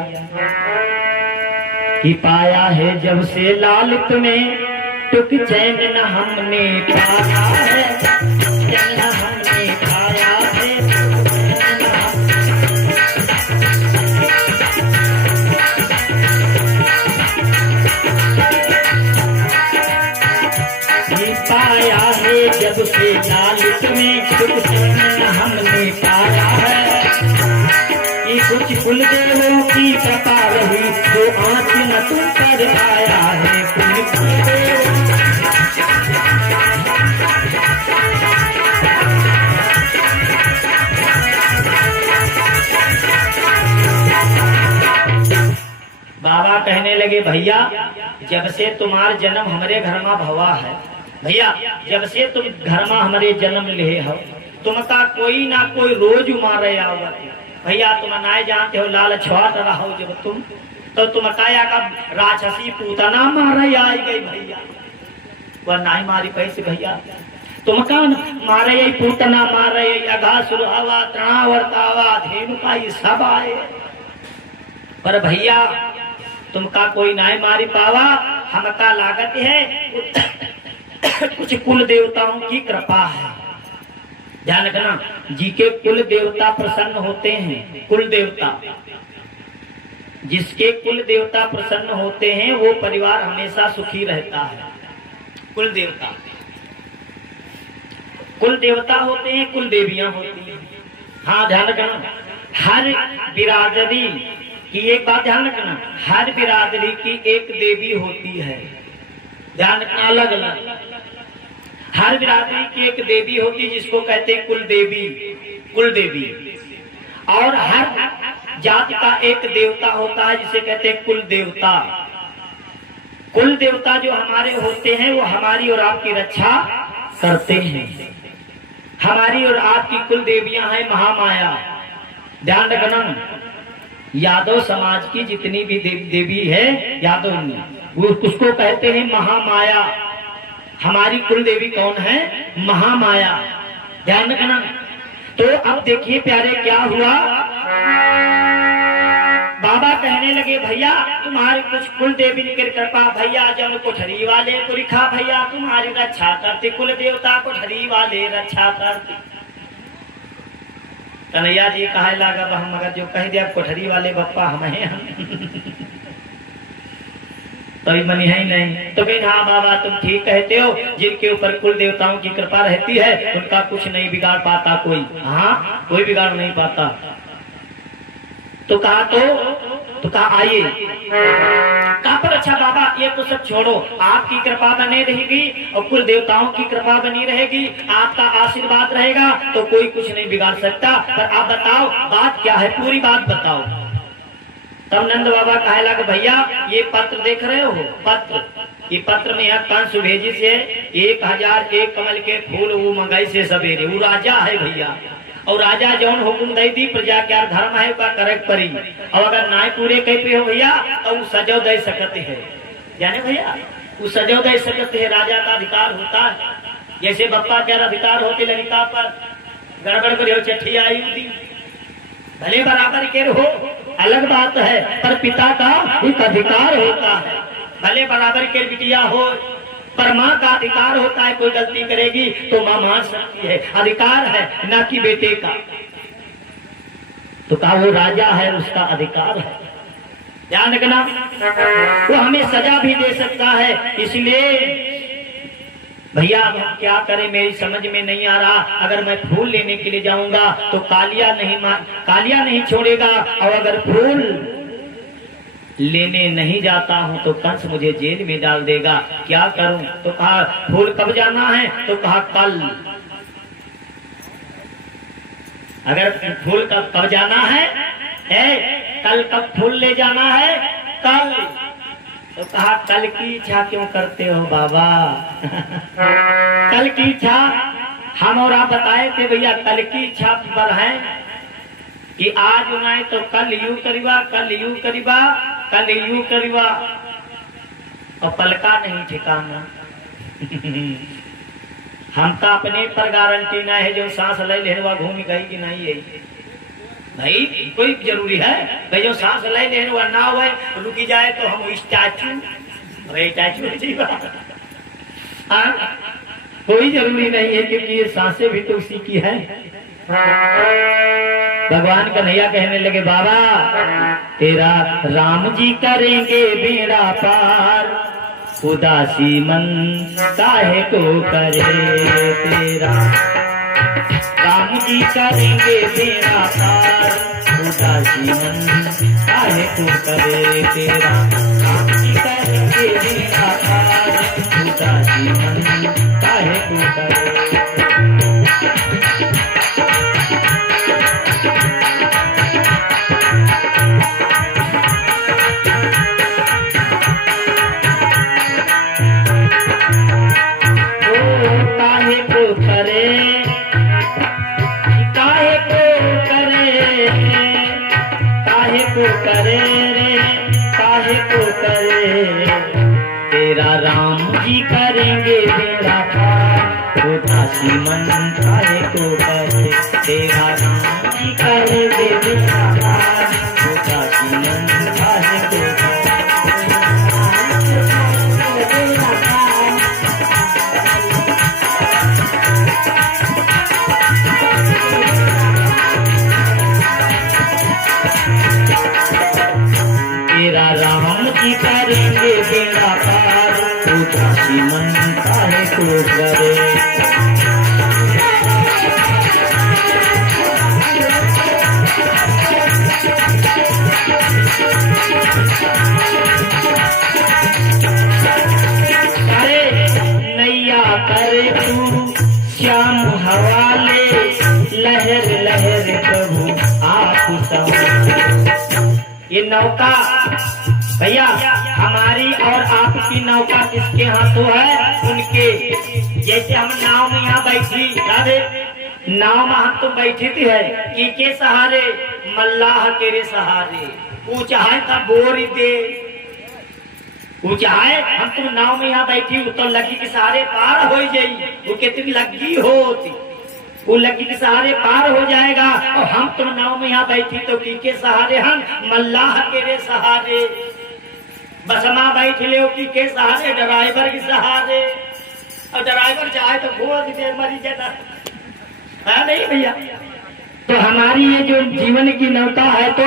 कि पाया है जब से लाल तुम्हें टुक चैन न हमने पाया है, चैन हमने पाया है। पाया है जब से लाल तुम्हें टुक चैन न हमने पाया है, ये कुछ कुलदेवों की कृपा रही जो आंच न तुम कर पाया है। बाबा कहने लगे भैया जब से तुम्हारा जन्म हमारे घर में भवा है, भैया जब से तुम घर में हमारे जन्म ले हो, तुमका कोई ना कोई रोज मारे आवत। भैया तुम ना जानते हो लाल छुआट रहो जब तुम तो तुम काया का राक्षसी पूतना मारे आई गई भैया, वह नहीं मारी पैसे भैया, तुम कौन मारे पूतना मारे अघासुर आवा तृणावर्तावा धेनुका ये सब आए, पर भैया तुमका कोई नहीं मारी पावा, हमका लागत है कुछ कुल देवताओं की कृपा है। ध्यान रखना, जी के कुल देवता प्रसन्न होते हैं। कुल देवता, जिसके कुल देवता प्रसन्न होते हैं वो परिवार हमेशा सुखी रहता है। कुल देवता, कुल देवता होते हैं, कुल देवियां होती हैं। हाँ ध्यान रखना, हर बिरादरी की एक बात ध्यान रखना, हर बिरादरी की एक देवी होती है। ध्यान रखना, अलग अलग हर बिरादरी की एक देवी होती है जिसको कहते हैं कुल देवी, कुल देवी। और हर जाति का एक देवता होता है जिसे कहते हैं कुल देवता। कुल देवता जो हमारे होते हैं वो हमारी और आपकी रक्षा करते हैं। हमारी और आपकी कुल देवियां हैं महामाया। ध्यान रखना, यादव समाज की जितनी भी देवी है यादव में, वो उसको कहते हैं महामाया। हमारी कुल देवी कौन है? महामाया। ध्यान रखना। तो अब देखिए प्यारे क्या हुआ, बाबा कहने लगे भैया तुम्हारी कुछ कुल देवी की कृपा, भैया जब कोठरी वाले को लिखा भैया तुम्हारी रक्षा करते, कुल देवता कोठरी वाले रक्षा करते। कन्हैया जी कहे लगा हम मगर जो कह दिया कोठरी वाले बप्पा हम हैं तो बनी है ही नहीं। तो कहीं हाँ बाबा तुम ठीक कहते हो, जिनके ऊपर कुल देवताओं की कृपा रहती है उनका कुछ नहीं बिगाड़ पाता कोई। हाँ कोई बिगाड़ नहीं पाता। तो कहा तो कहा आइए, कहा पर अच्छा बाबा ये तो सब छोड़ो, आपकी कृपा बनी रहेगी और कुल देवताओं की कृपा बनी रहेगी, आपका आशीर्वाद रहेगा तो कोई कुछ नहीं बिगाड़ सकता। पर आप बताओ बात क्या है, पूरी बात बताओ। तब नंद बाबा कहे लगे भैया ये पत्र देख रहे हो, पत्र, ये पत्र में है कंस भेजी से 1001 कमल के फूल वो मंगाई से सवेरे, वो राजा है भैया। और राजा जौन हुकुम दे दी प्रजा क्या धर्म है का करक परी, और अगर नाय पूरे कह पे हो भैया तो वो सजो दे सकते है। जाने भैया वो सजो दे सकते है, राजा का अधिकार होता है। जैसे बप्पा क्या अधिकार होते ललिता पर, गड़बड़ कर चिट्ठी आई थी भले बराबर के हो अलग बात है, पर पिता का एक अधिकार होता है। भले बराबर के बिटिया हो पर माँ का अधिकार होता है, कोई गलती करेगी तो माँ मान सकती है, अधिकार है ना कि बेटे का। तो कहा वो राजा है उसका अधिकार है। ध्यान रखना, वो हमें सजा भी दे सकता है। इसलिए भैया अब हम क्या करें, मेरी समझ में नहीं आ रहा। अगर मैं फूल लेने के लिए जाऊंगा तो कालिया नहीं छोड़ेगा, और अगर फूल लेने नहीं जाता हूं तो कंस मुझे जेल में डाल देगा, क्या करूं। तो कहा फूल कब जाना है, तो कहा कल। अगर फूल कब जाना है, कल कब फूल ले जाना है, कल। तो कहा कल की इच्छा क्यों करते हो बाबा कल की इच्छा हम और आप बताए थे भैया, कल की इच्छा पर है कि आज उनाए तो कल यूं करीबा, कल यूं करीबा, कल यूं करीबा, और पलका नहीं ठिकाना हमका अपने पर गारंटी ना है, जो सांस ले लेने घूम गई कि नहीं है भाई, कोई जरूरी है भाई जो सांस ले लेने ना हुए रुकी जाए तो हम स्टैचू कोई जरूरी नहीं है, क्योंकि ये सांसें भी तो उसी की है। भगवान कन्हैया कहने लगे बाबा तेरा राम जी करेंगे बेड़ा पार, उदासी मन काहे को करे, तेरा राम जी करेंगे बेड़ा पार, उदासी मन काहे को करे, तेरा राम जी करेंगे बेड़ा पार, उदासी मन काहे को करे। करे रे करेंगे बेड़ा पार, वो दासी मन काहे को करे, तेरा राम जी करेंगे बेड़ा पार, वो दासी मन काहे को करे। तेरा राम जी करेंगे बेड़ा पार, वो दासी मन काहे को करे। अरे नैया करे तू श्याम हवाले, लहर लहर प्रभु आप संभाले। ये नौका भैया हमारी और आपकी नौका किसके हाथों है? उनके। जैसे हम नाव में यहाँ बैठी, राधे नाव में हम तो बैठी थी है की के सहारे, मल्लाह तेरे सहारे। ऊंचा है तब बोर दे, ऊंचा है हम तुम नाव में यहाँ बैठी तो लगी के सहारे पार हो जाई। वो कितनी लगी होती, वो लगी के सहारे पार हो जाएगा। और हम तुम नाव में यहाँ बैठी तो की के सहारे, हम मल्लाह तेरे सहारे। बसमा बैठ ले की के सहारे, ड्राइवर के सहारे। और ड्राइवर चाहे तो बहुत देर मरी जाता है नहीं भैया। तो हमारी ये जो जीवन की नौका है, तो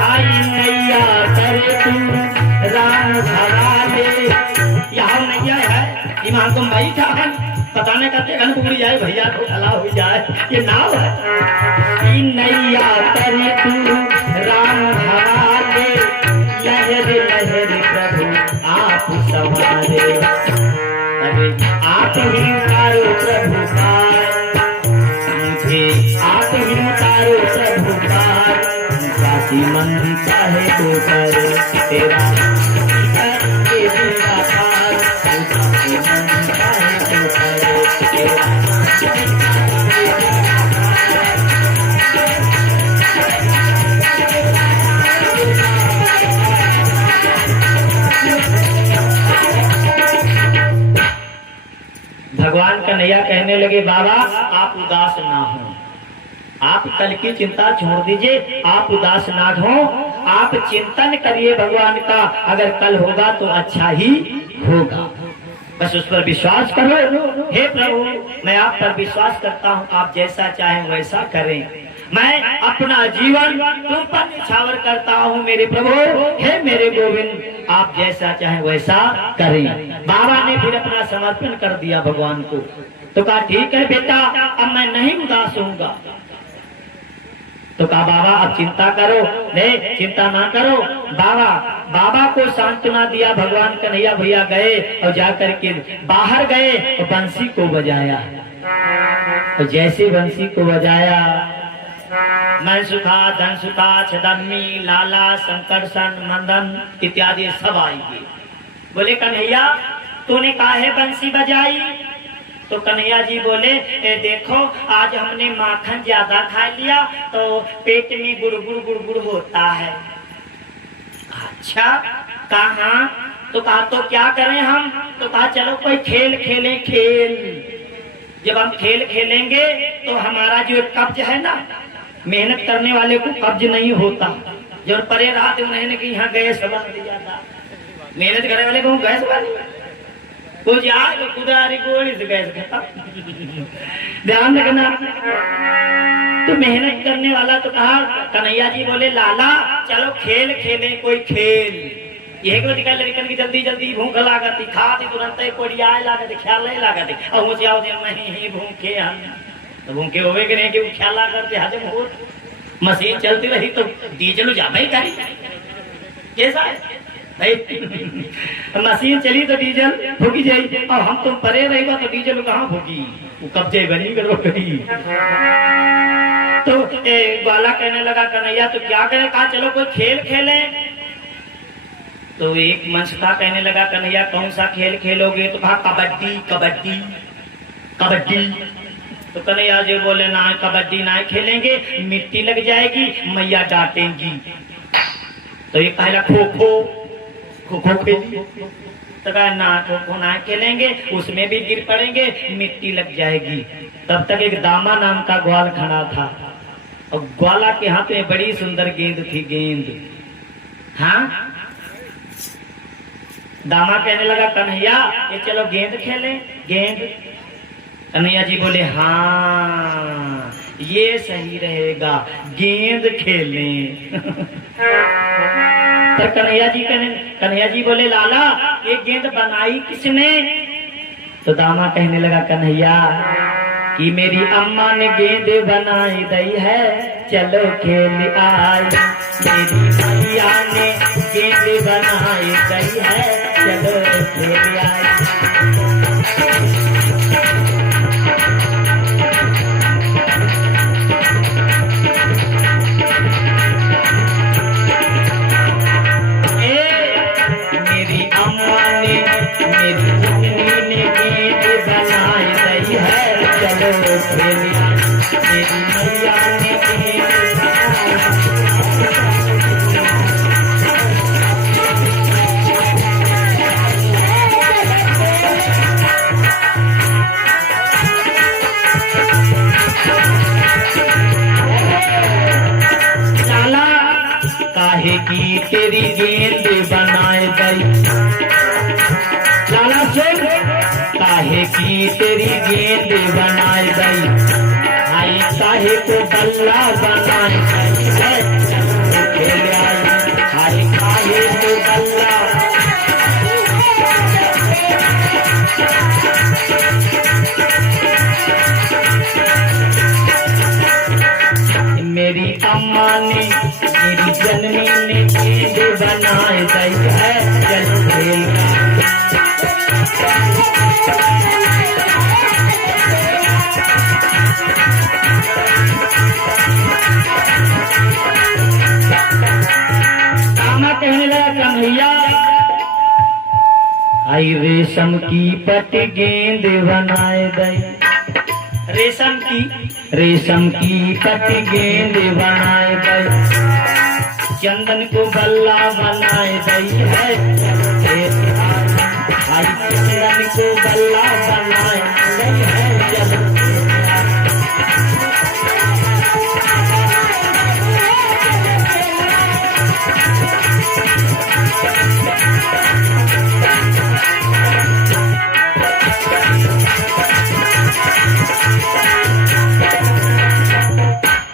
आई नैया करे तू राम भवाले। यहाँ नैया है, ईमान तुम बैठा है, पता नहीं करते घन उगड़ी जाए भैया तो भला हो जाए। ये नाव है। ई नैया करे तू राम भवाले, लहर लहर प्रभु आप संवारे। अरे आप ही उतारो प्रभु पार, मुझे आप ही उतारो प्रभु पार, दासी मन चाहे तो करे, तेरा करके बेड़ा पार, दासी मन चाहे तो करे, तेरा भगवान कन्हैया कहने लगे, बाबा आप उदास ना हो, आप कल की चिंता छोड़ दीजिए, आप उदास ना हो, आप चिंतन करिए भगवान का। अगर कल होगा तो अच्छा ही होगा, बस उस पर विश्वास करो। हे प्रभु मैं आप पर विश्वास करता हूँ, आप जैसा चाहें वैसा करें। मैं अपना जीवन तुम पर निछावर करता हूँ मेरे प्रभु। हे मेरे गोविंद आप जैसा चाहें वैसा करें। बाबा ने फिर अपना समर्पण कर दिया भगवान को। तो कहा ठीक है बेटा, अब मैं नहीं उदास होऊंगा। तो कहा बाबा अब चिंता करो, नहीं चिंता ना करो। बाबा को सांत्वना दिया भगवान कन्हैया। भैया गए और जाकर के बाहर गए और बंसी को बजाया। तो जैसे बंसी को बजाया, मन सुखा धन सुखा छदम्मी लाला संकर्षण मंदन इत्यादि सब आएंगे। बोले कन्हैया तूने काहे बंसी बजाई? तो कन्हैया जी बोले देखो आज हमने माखन ज्यादा खा लिया तो पेट में गुड़गुड़ गुड़गुड़ होता है। अच्छा कहा? तो कहा तो क्या करें हम? तो कहा चलो कोई खेल खेलें। खेल जब हम खेल खेलेंगे तो हमारा जो कब्ज है ना, मेहनत करने वाले को कब्ज नहीं होता। जब परे रात उन्होंने कि यहाँ गैस बन दिया था, मेहनत करने वाले को गैस बनी कुछ यार कुदारी गोली से गैस खत्म। ध्यान रखना। तो मेहनत करने वाला तो कहा कन्हैया जी बोले लाला चलो खेल खेले कोई खेल। यही को दिखा लड़कन की जल्दी जल्दी भूख लागती, खाती तुरंत कोड़ियाए लागती, ख्याल नहीं लागती। और मुझे आओ दिन में ही भूखे हम तो भूखे होवे कि नहीं कि वो ख्याल करते हजम हो। मशीन चलती रही तो डीजल ज्यादा ही करी। कैसा है भाई? मशीन चली तो डीजल फूकी जाए और हम तुम परे रहेगा तो डीजल कहाँ फूकी, वो कब्जे बनी करो कहीं। तो बाला कहने लगा कन्हैया तो क्या करे? कहा चलो कोई खेल खेले। तो एक मंच था कहने लगा कन्हैया कौन सा खेल खेलोगे? तो कहा कबड्डी कबड्डी कबड्डी। तो कन्हैया जी बोले ना कबड्डी ना खेलेंगे, मिट्टी लग जाएगी, मैया डांटेंगी। तो ये कहला खो खो खो खो खेली। तो कहा ना खो ना खेलेंगे, उसमें भी गिर पड़ेंगे, मिट्टी लग जाएगी। तब तक एक दामा नाम का ग्वाल खड़ा था और ग्वाला के हाथ में बड़ी सुंदर गेंद थी, गेंद। हाँ, दामा कहने लगा कन्हैया ये चलो गेंद खेलें, गेंद। कन्हैया जी बोले हाँ ये सही रहेगा, गेंद खेलें। तो कन्हैया जी बोले लाला ये गेंद बनाई किसने? तो दामा कहने लगा कन्हैया कि मेरी अम्मा ने गेंद बनाई दई है, चलो खेल आई। मेरी मैया ने गेंद बनाई दई है, चलो खेल आई। मेरी अम्मा ने मेरी मम्मी ने गेंद बनाई दई है, चलो खेल आई। मेरी मैया ने गेंद काहे की तेरी गेंद बनाए दई, लाला सुन काहे की तेरी गेंद बनाए दई, आई काहे को बल्ला बनाए दई है, खेल आई। आई काहे को बल्ला मेरी अम्मा ने मेरी जननी ने गेंद बनाए दई है, चल खेल। दामा कहने लगा कन्हैया आई रेशम की पट्टी गेंद बनाए दई, रेशम की पट्टी गेंद बनाए दई, चंदन को बल्ला बनाए दई है, चंदन को बल्ला बनाए दई है।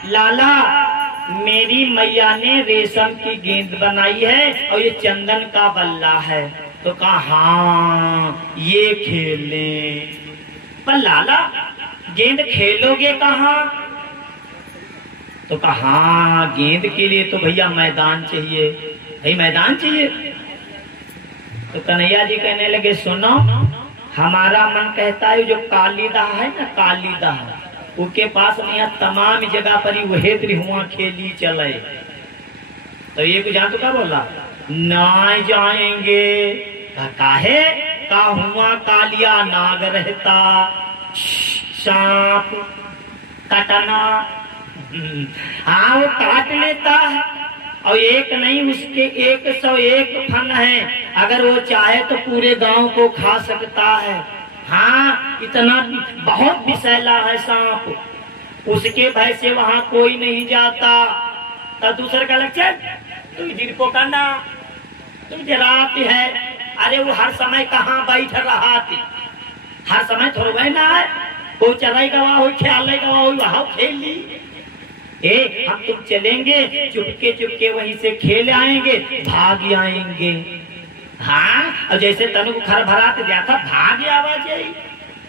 लाला मेरी मैया ने रेशम की गेंद बनाई है और ये चंदन का बल्ला है। तो कहा हाँ ये खेलने। पर लाला गेंद खेलोगे कहाँ? तो कहा हाँ गेंद के लिए तो भैया मैदान चाहिए, भाई मैदान चाहिए। तो कन्हैया जी कहने लगे सुनो हमारा मन कहता है जो कालीदा है ना, कालीदा उसके पास में यहाँ तमाम जगह पर ही वही त्रिहुआ खेली चले। तो ये कुछ जान तो क्या बोला ना जाएंगे, काहे का हुआ कालिया नाग रहता, सांप कटना, हाँ वो काट लेता है और एक नहीं उसके 101 फन है, अगर वो चाहे तो पूरे गांव को खा सकता है। हाँ इतना बहुत विषैला है सांप, उसके भय से वहां कोई नहीं जाता। तो दूसरे का लक्ष्य तुम जिनको करना तुम जराती है, अरे वो हर समय कहाँ बैठ रहा थी, हर समय थोड़ा ना है वो चलाई गवा हो ख्याल गवा हो वहां खेल ली। हम तुम चलेंगे चुपके चुपके वहीं से खेल आएंगे, भाग आएंगे। हाँ और जैसे तनु खर भरात जाता भाग आवाज आई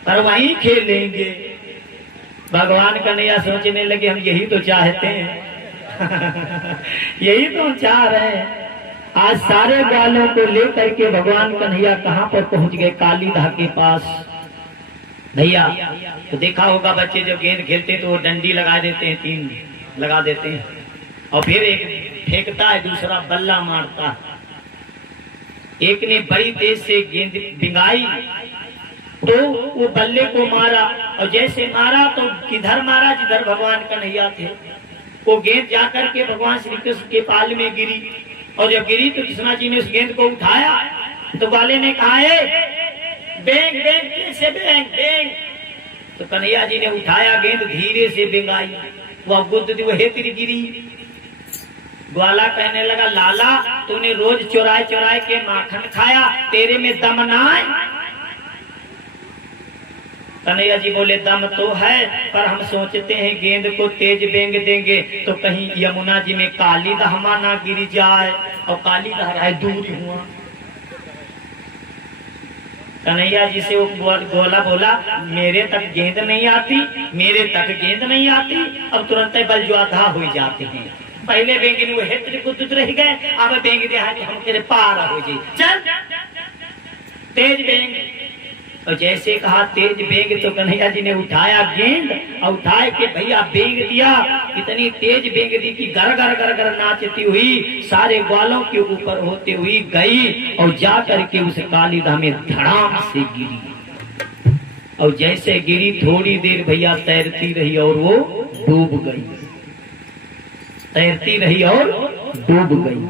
पर वहीं खेलेंगे। भगवान कन्हैया सोचने लगे हम यही तो चाहते हैं यही तो चाह रहे हैं। आज सारे ग्वालों को लेकर के भगवान कन्हैया कहाँ पर पहुंच गए? कालीदा के पास। भैया तो देखा होगा बच्चे जब गेंद खेलते तो वो डंडी लगा देते हैं, 3 लगा देते हैं और फिर एक फेंकता है, दूसरा बल्ला मारता है। एक ने बड़ी तेज से गेंद बिंगाई तो वो बल्ले को मारा और जैसे मारा तो किधर मारा जिधर भगवान कन्हैया थे। वो गेंद जाकर के भगवान श्री कृष्ण के पाल में गिरी और जब गिरी तो कृष्णा जी ने उस गेंद को उठाया, तो ग्वाले ने कहा है बेंग बेंग कैसे बेंग बेंग। तो कन्हैया जी ने उठाया गेंद, धीरे से बेंगाई, वह गुद्द दी वह तेरी गिरी। ग्वाला कहने लगा लाला तूने रोज चुराए चुराए के माखन खाया, तेरे में दम ना है। कन्हैया जी बोले दम तो है, पर हम सोचते हैं गेंद को तेज बेंग देंगे तो कहीं यमुना जी में काली दहमा ना गिर जाए, और काली दहराए दूर हुआ। कन्हैया जी से वो गोला बोला मेरे तक गेंद नहीं आती, मेरे तक गेंद नहीं आती। अब तुरंत बल जो आधा हो जाते हैं। पहले बेंगे वो हेत्र कुछ रह गए, अब बेंग दे हम तेरे पार हो जी, चल तेज बेंग। और जैसे कहा तेज बेंग तो कन्हैया जी ने उठाया गेंद और उठाए के भैया बेंग दिया। इतनी तेज बेंग दी कि गर गर गर गर नाचती हुई सारे ग्वालों के ऊपर होते हुई गई और जा करके उस कालीदा में धड़ाम से गिरी। और जैसे गिरी थोड़ी देर भैया तैरती रही और वो डूब गई, तैरती रही और डूब गई।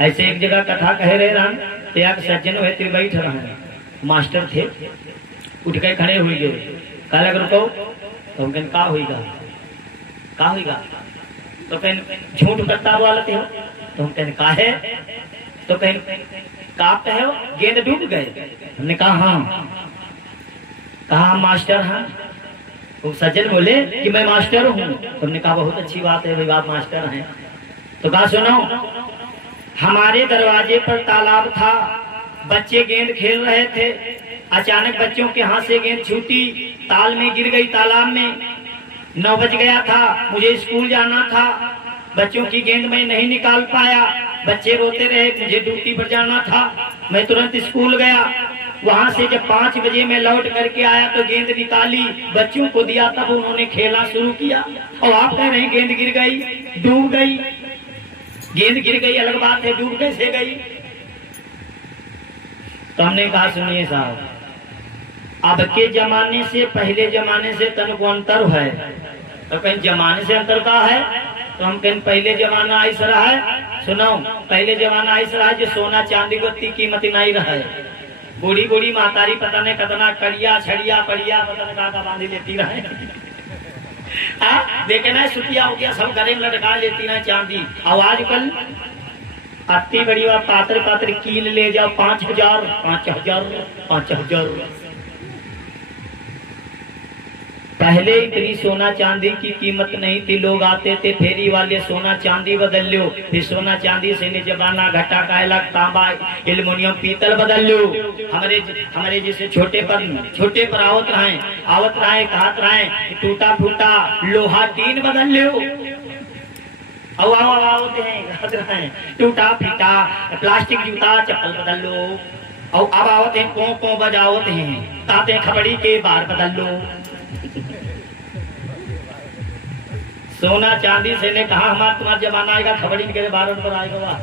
ऐसे एक जगह कथा कह रहे राम त्याग सज्जन हुए बैठ रहे, मास्टर थे, उठ के खड़े हुए गए, कहला रुको तो हम का होगा का होगा, तो कहें झूठ करता वाला थे तो हम कहने का है, तो कहें का कहे गेंद डूब गए। हमने कहा हाँ, कहा मास्टर हाँ। वो सज्जन बोले कि मैं मास्टर हूँ। तुमने कहा बहुत अच्छी बात है भाई, आप मास्टर हैं। तो कहा सुनो, हमारे दरवाजे पर तालाब था, बच्चे गेंद खेल रहे थे, अचानक बच्चों के हाथ से गेंद छूटी, ताल में गिर गई तालाब में। 9 बज गया था, मुझे स्कूल जाना था, बच्चों की गेंद मैं नहीं निकाल पाया, बच्चे रोते रहे, मुझे ड्यूटी पर जाना था। मैं तुरंत स्कूल गया, वहां से जब 5 बजे मैं लौट करके आया तो गेंद निकाली, बच्चों को दिया, तब उन्होंने खेलना शुरू किया। और आप कह रहे हैं गेंद गिर गई, डूब गई। गेंद गिर गई अलग बात है, डूब कैसे गई। तो हमने कहा सुनिए साहब, अब के जमाने से पहले जमाने से तन को अंतर है। तो कहीं जमाने से अंतर का है, तो हम कहीं पहले जमाना ऐसा रहा है। सुनो, पहले जमाना ऐसा रहा जो सोना चांदी को इतनी कीमत नहीं रहा है। बूढ़ी बूढ़ी मातारी पता नहीं कितना कड़िया छड़िया पड़िया पता नहीं कहा बांधी लेती रहे। देखे ना सुतिया हो गया सब गले में लटका लेती ना चांदी। और आजकल अति बड़ी बात पात्र पात्र कील ले जाओ 5,000 5,000 5,000। पहले इतनी सोना चांदी की कीमत नहीं थी, लोग आते थे फेरी वाले सोना चांदी बदल लो, फिर सोना चांदी से ने जमाना घटा कायला तांबा एल्युमिनियम पीतल बदल लो। हमारे जैसे छोटे पर आवत रहे कहत रहे टूटा फूटा लोहा टीन बदल लो। टूटा फीटा प्लास्टिक जूता चप्पल बदल लो। और अब आवत है को बजावत हैं ताते खबड़ी के बार बदल लो। सोना चांदी से ने कहा हमारा तुम्हारा जमाना आएगा, खबड़ी के बार पर आएगा,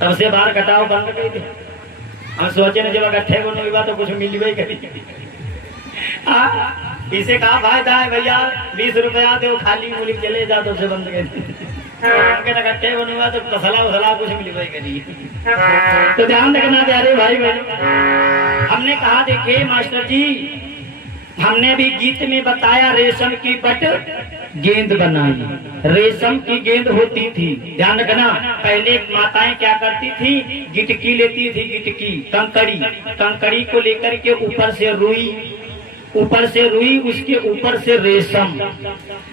तब से बार कटाओ बंद कर दी। हम सोचे न जब इकट्ठे को नहीं हुआ तो कुछ मिल गई कभी। इसे कहा फायदा है भैया, 20 रुपया दो खाली मूली चले जा, तो उसे बंद कर दी। इकट्ठे को नहीं हुआ तो फसला कुछ मिल गई कभी। तो ध्यान रखना प्यारे भाई बहन। हमने कहा देखिए मास्टर जी, हमने भी गीत में बताया रेशम की बट गेंद बनाई। रेशम की गेंद होती थी, ध्यान रखना। पहले माताएं क्या करती थी, गिटकी लेती थी, गिटकी कंकड़ी को लेकर के ऊपर से रुई उसके ऊपर से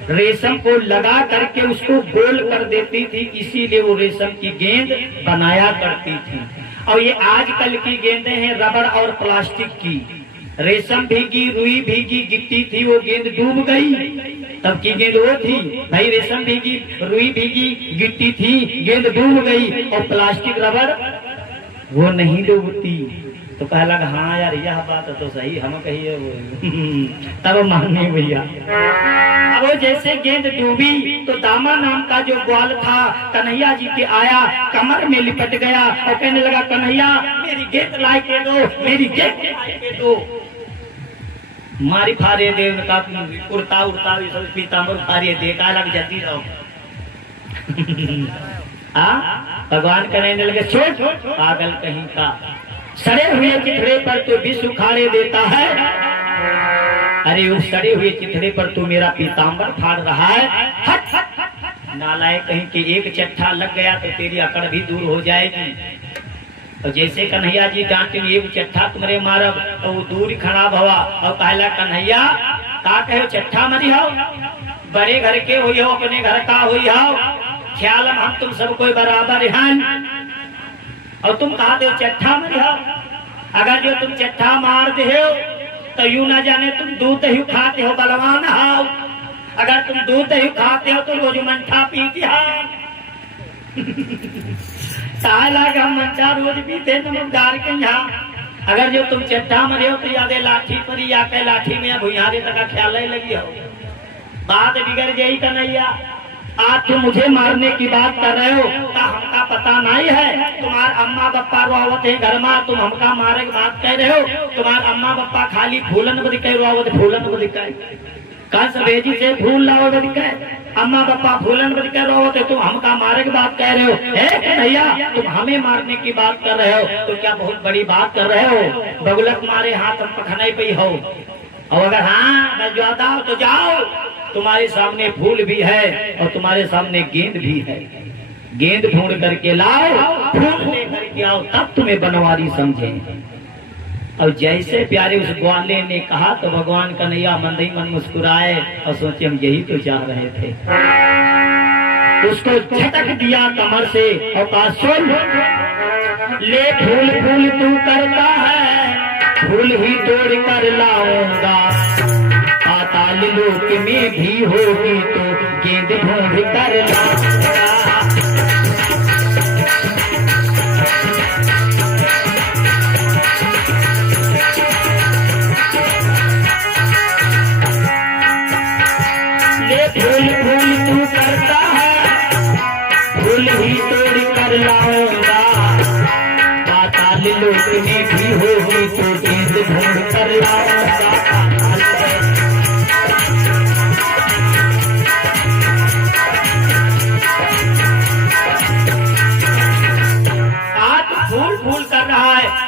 रेशम को लगा करके उसको गोल कर देती थी, इसीलिए वो रेशम की गेंद बनाया करती थी। और ये आजकल की गेंदें हैं रबड़ और प्लास्टिक की। रेशम भीगी, रुई भीगी, गिट्टी थी, वो गेंद डूब गई। तब की गेंद वो थी भाई, रेशम भीगी, रुई भीगी, गिट्टी थी, गेंद डूब गई। और प्लास्टिक रबड़ वो नहीं डूबती। तो कह लगा हाँ यार यह बात तो सही, हम कहिए वो तब मानने भैया। अब वो जैसे गेंद डूबी तो दामा नाम का जो ग्वाल था कन्हैया जी के आया, कमर में लिपट गया और कहने लगा कन्हैया मेरी गेंद ला के दो, मेरी गेंद ला के दो। मारी फारे देव का कुर्ता उड़ता पीताम्बर फारे दे का लग जाती रहो। भगवान कहने लगे छोड़ पागल कहीं का, सड़े हुए चिथड़े पर तू विष उखाड़े देता है। अरे उस सड़े हुए चिथड़े पर तू मेरा पीताम्बर फाड़ रहा है। हट हट हट नालायक, कहीं कि एक चट्टा लग गया तो तेरी अकड़ भी दूर हो जाएगी। तो जैसे कन्हैया जी जानते एक चट्टा तुम्हारे मारब तो वो दूर खराब हवा और कहला कन्हैया का कहो चट्टा मरी हो, बड़े घर के हुई हो, अपने घर का हुई हो, ख्याल हम तुम सब कोई बराबर हैं और तुम कहा दो चट्टा मरी हो। अगर जो तुम चट्टा मार दे हो तो यूं ना जाने तुम दूध ही खाते हो बलवान हो, अगर तुम दूध ही खाते हो तो रोज मंठा पीती हो। हम मंठा रोज पीते नमकदार के यहाँ। अगर जो तुम चट्टा मरे हो तो यादे लाठी पर ही आके लाठी में भुइयारे तक ख्याल ही लगी हो। बात बिगड़ गई कन्हैया, आज तुम मुझे मारने की बात कर रहे हो का हमका पता नहीं है। तुम्हारे अम्मा बप्पा रोवत है घर में, तुम हमका मारे की बात कह रहे हो। तुम्हारे अम्मा बप्पा खाली फूलन बदिके रोवत, फूलन बदिके कंस भेजी से फूल लाओ बदिके, अम्मा बप्पा फूलन बदिके रोवत है, तुम हमका मारे की बात कह रहे हो। भैया तुम हमें मारने की बात कर रहे हो तो क्या बहुत बड़ी बात कर रहे हो। बगुलक मारे हाथ हम पखने पे हो, और अगर हाँ बजवाता हो तो जाओ, तुम्हारे सामने फूल भी है और तुम्हारे सामने गेंद भी है। गेंद ढूंढ करके लाओ, फूल लेकर के आओ, तब तुम्हें बनवारी समझे। और जैसे प्यारे उस ग्वाले ने कहा तो भगवान कन्हैया मन ही मन मुस्कुराए और सोचे हम यही तो चाह रहे थे। उसको झटक दिया कमर से और कहा सुन ले, फूल फूल तू करता है, फूल ही तोड़ कर लाऊंगा। पाताल लोक में भी होगी तो गेंद ढूंढ कर लाऊंगा। ले फूल फूल तू करता है, फूल ही तोड़ कर लाऊंगा। पाताल लोक में भी होगी तो गेंद ढूंढ कर लाऊंगा।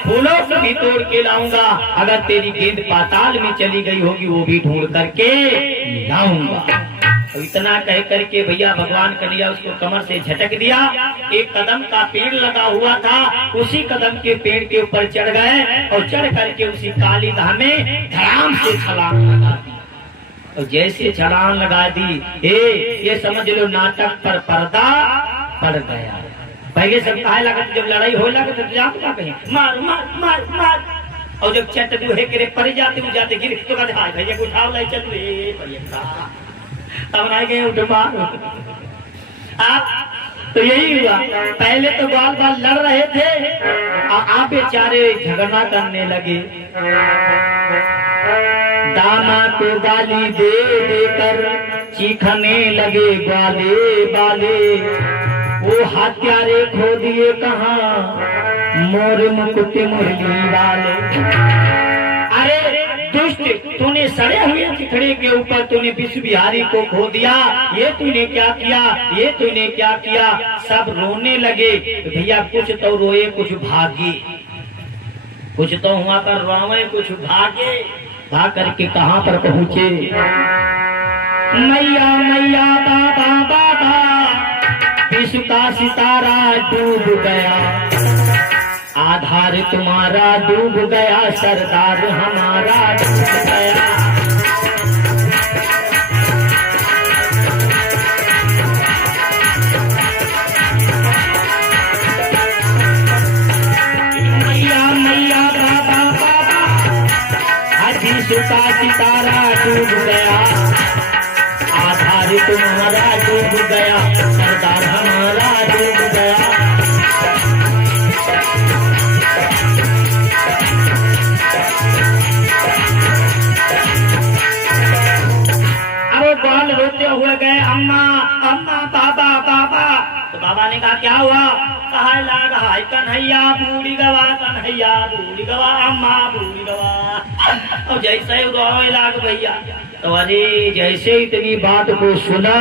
फूलों को भी तोड़ के लाऊंगा, अगर तेरी गेंद पाताल में चली गई होगी वो भी ढूंढ करके लाऊंगा। तो इतना कह करके भैया भगवान कन्हैया उसको कमर से झटक दिया। एक कदम का पेड़ लगा हुआ था, उसी कदम के पेड़ के ऊपर चढ़ गए और चढ़ करके उसी काली धाम में धड़ाम से छलांग लगा दी। और जैसे छलांग लगा दी, ये समझ लो नाटक पर पर्दा पड़ गया। पहले सब कहा लगा जब लड़ाई हो लगा तो जात का कहीं मार मार मार मार, और जब चट दूहे के पड़ जाते हो जाते गिर तो कहते हां भैया उठाओ ले चल रे भैया तब ना गए उठ मार। आप तो यही हुआ, पहले तो बाल बाल लड़ रहे थे और आप बेचारे झगड़ा करने लगे। दाना को गाली दे देकर चीखने लगे ग्वाले बाले, वो हत्यारे खो दिए कहाँ मोर मुकुट मुरली वाले। अरे दुष्ट, तूने सड़े हुए चिथड़े के ऊपर तूने विश्व बिहारी को खो दिया, ये तूने क्या किया, ये तूने क्या किया। सब रोने लगे। भैया कुछ तो रोए कुछ भागे, कुछ तो हुआ पर रोवे कुछ भागे। भाग करके कहाँ पर पहुँचे, मैया मैया बाबा बाबा विश्व का सितारा डूब गया, आधार तुम्हारा डूब गया, सरदार हमारा डूब गया। मैया मैया बाबा बाबा विश्व का सितारा डूब गया, आधार तुम्हारा डूब गया, सरदार हमारा डूब गया। अब बाल रोते हुए गए अम्मा अम्मा बाबा बाबा। तो बाबा ने कहा क्या हुआ, कहा लाग हाय कन्हैया बूढ़ी गवा, कन्हैया बूढ़ी गवा, अम्मा बूढ़ी गवा। और जैसे रोए लाग भैया, तो अरे जैसे इतनी बात को सुना,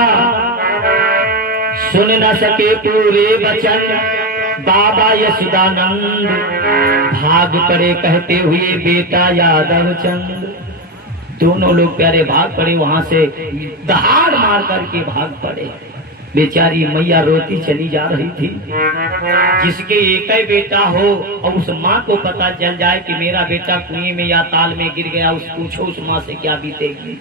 सुन न सके पूरे वचन बाबा यशोदानंद, भाग पड़े कहते हुए बेटा यादव चंद। दोनों लोग प्यारे भाग पड़े, वहां से दहाड़ मार करके भाग पड़े। बेचारी मैया रोती चली जा रही थी। जिसके एक ही बेटा हो और उस माँ को पता चल जाए कि मेरा बेटा कुएं में या ताल में गिर गया, उस पूछो उस माँ से क्या बीतेगी।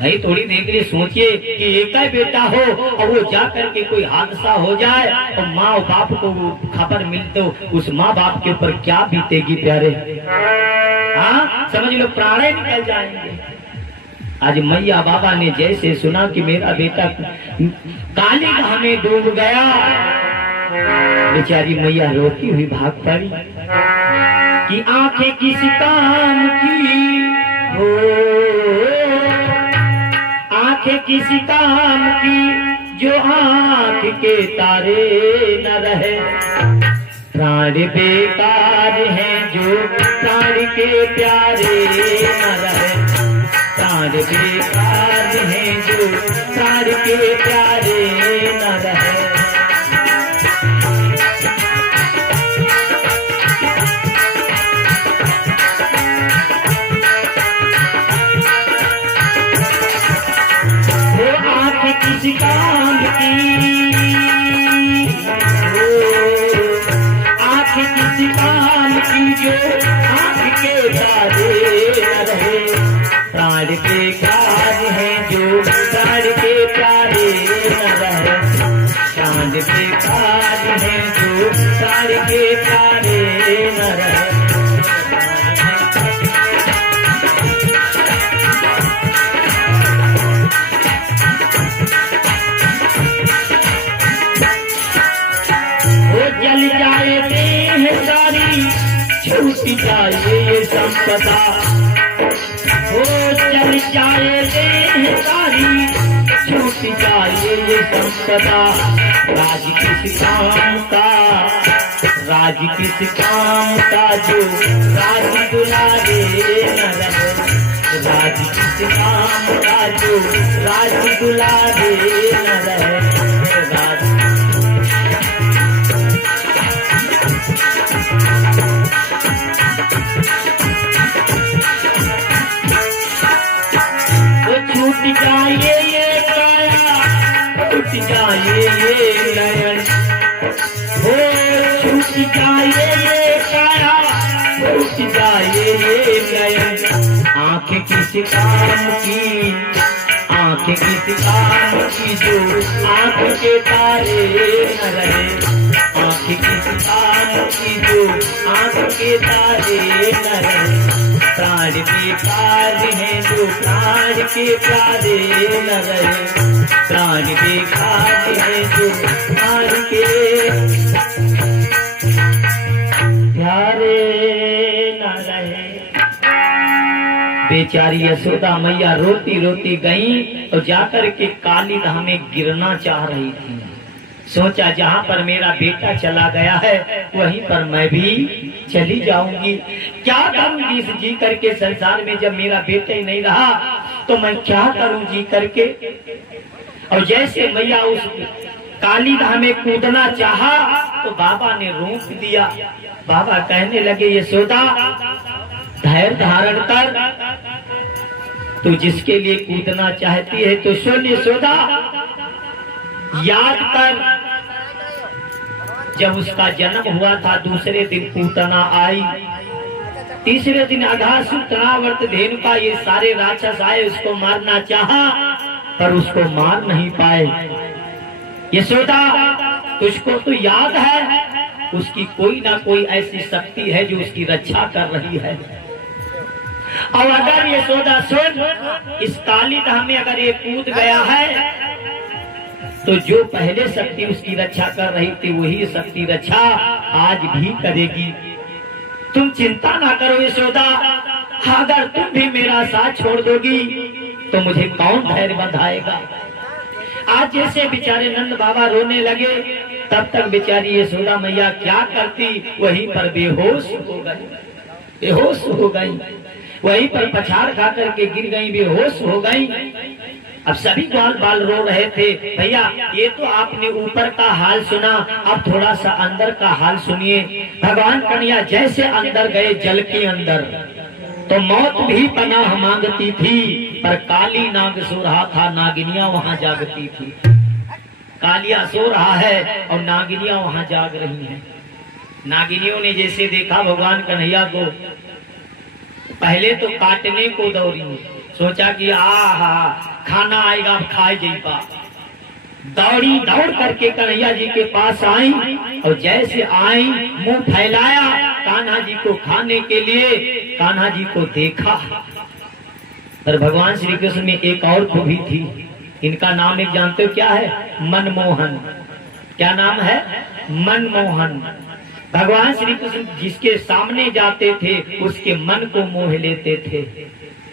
नहीं, थोड़ी देर के लिए सोचिए कि एक ही बेटा हो और वो जा करके कोई हादसा हो जाए और माँ और बाप को खबर मिल तो उस माँ बाप के ऊपर क्या बीतेगी प्यारे। हाँ, समझ लो, प्राण ही निकल जाएंगे। आज मैया बाबा ने जैसे सुना कि मेरा बेटा काली गाह में डूब गया, बेचारी मैया रोती हुई भाग पड़ी कि आंखें किस काम की हो, आंखें किसी काम की जो आंख के तारे न रहे। प्राण बेकार है जो प्राण के प्यारे न रहे। प्राण बेकार है जो प्राण के प्यारे न रहे। किसी काम की आँख किसी काम की जो आँख के तारे न रहे। प्राण बेकार है जो प्राण के प्यारे न रहे। प्राण बेकार है जो प्राण के प्यारे न रहे। जल जाए देह सारी छूट जाए ये संपदा। हो जल जाए देह सारी छूट जाए ये संपदा। राज किस काम का, राज किस काम का जो राज दुलारे न रहे। राज किस काम का जो राज दुलारे न रहे। छूट जाए ये काया, छूट जाए ये नयन। हो छूट जाए ये काया, छूट जाए ये नयन। आँख किस काम की, आँख किस काम की जो आँख के तारे न रहे। आँख किस काम की जो आँख के तारे न रहे। प्राण बेकार है जो प्राण के प्यारे न रहे। प्राण बेकार है जो प्राण के प्यारे न रहे। बेचारी यशोदा मैया रोती रोती गई और जाकर के काली धाम में गिरना चाह रही थी। सोचा जहाँ पर मेरा बेटा चला गया है वहीं पर मैं भी चली जाऊंगी। क्या करूंगी इस जी करके संसार में, जब मेरा बेटा ही नहीं रहा तो मैं क्या करूं जी करके। और जैसे मैया उस काली धाम में कूदना चाहा तो बाबा ने रोक दिया। बाबा कहने लगे यशोदा धैर्य धारण कर, तू जिसके लिए कूदना चाहती है तो सुन यशोदा, याद कर जब उसका जन्म हुआ था दूसरे दिन पूतना आई, तीसरे दिन अघासुर तृणावर्त धेनु का ये सारे राक्षस आए, उसको मारना चाहा पर उसको मार नहीं पाए। यशोदा तुझको तो याद है उसकी कोई ना कोई ऐसी शक्ति है जो उसकी रक्षा कर रही है। और अगर यशोदा सुन, इस काली धाम में अगर ये कूद गया है तो जो पहले शक्ति उसकी रक्षा कर रही थी वही शक्ति रक्षा आज भी करेगी। तुम चिंता ना करो यशोदा, अगर तुम भी मेरा साथ छोड़ दोगी तो मुझे कौन धैर्य बंधाएगा। आज जैसे बेचारे नंद बाबा रोने लगे तब तक बेचारी यशोदा मैया क्या करती, वहीं पर बेहोश हो गई, बेहोश हो गई, वहीं पर पछाड़ खा करके गिर गई, बेहोश हो गई। अब सभी ग्वाल बाल रो रहे थे। भैया ये तो आपने ऊपर का हाल सुना, अब थोड़ा सा अंदर का हाल सुनिए। भगवान कन्हैया जैसे अंदर गए जल के अंदर, तो मौत भी पनाह मांगती थी, पर काली नाग सो रहा था, नागिनियां वहां जागती थी। कालिया सो रहा है और नागिनियां वहां जाग रही हैं। नागिनियों ने जैसे देखा भगवान कन्हैया को, पहले तो काटने को दौड़ी, सोचा कि आहा खाना आएगा, अब खाए जाइबा। दौड़ी, दौड़ करके कन्हैया जी के पास आई और जैसे आई मुंह फैलाया कान्हा जी को खाने के लिए। कान्हा जी को देखा, पर भगवान श्री कृष्ण में एक और खूबी थी। इनका नाम एक जानते हो क्या है? मनमोहन। क्या नाम है? मनमोहन। भगवान श्री कृष्ण जिसके सामने जाते थे उसके मन को मोह लेते थे।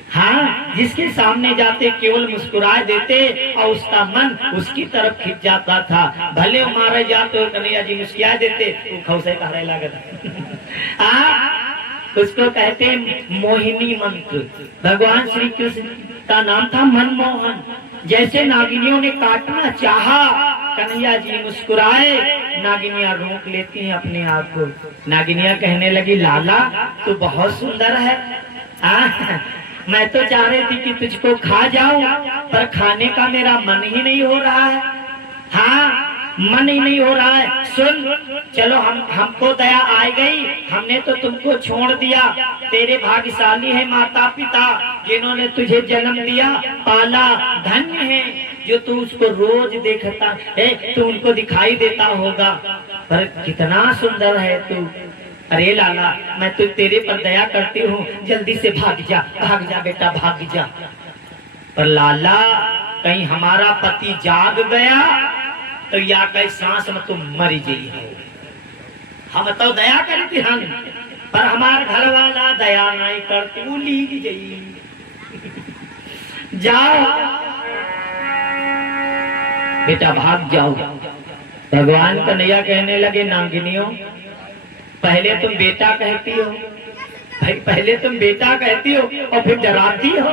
हाँ, जिसके सामने जाते केवल मुस्कुरा देते और उसका मन उसकी तरफ खिंच जाता था। भले वो मारे जाते और कन्हैया जी मुस्कुरा देते, वो खौसे कहने लगा। उसको कहते मोहिनी मंत्र। भगवान श्री कृष्ण का नाम था मनमोहन। जैसे नागिनियों ने काटना चाहा, कन्हैया जी मुस्कुराए, नागिनियां रोक लेती हैं अपने आप को। नागिनियां कहने लगी, लाला तू बहुत सुंदर है। मैं तो चाह रही थी कि तुझको खा जाऊं, पर खाने का मेरा मन ही नहीं हो रहा है। हाँ, मन ही नहीं हो रहा है। सुन, चलो हमको दया आ गई, हमने तो तुमको छोड़ दिया। तेरे भाग्यशाली है माता पिता जिन्होंने तुझे जन्म दिया, पाला, धन्य है जो तू उसको रोज देखता है, तू उनको दिखाई देता होगा। पर कितना सुंदर है तू। अरे लाला, मैं तो तेरे पर दया करती हूँ, जल्दी से भाग जा बेटा, भाग जा। पर लाला, कहीं हमारा पति जाग गया तो या कहीं सांस में तुम मरी जाइए। हम तो दया करती हम, पर हमार घर वाला दया नहीं करती, वो लीग जाइए। जाओ बेटा, भाग जाओ। भगवान कन्हैया कहने लगे, नागिनियों पहले तुम बेटा कहती हो, पहले तुम बेटा कहती हो और फिर डराती हो,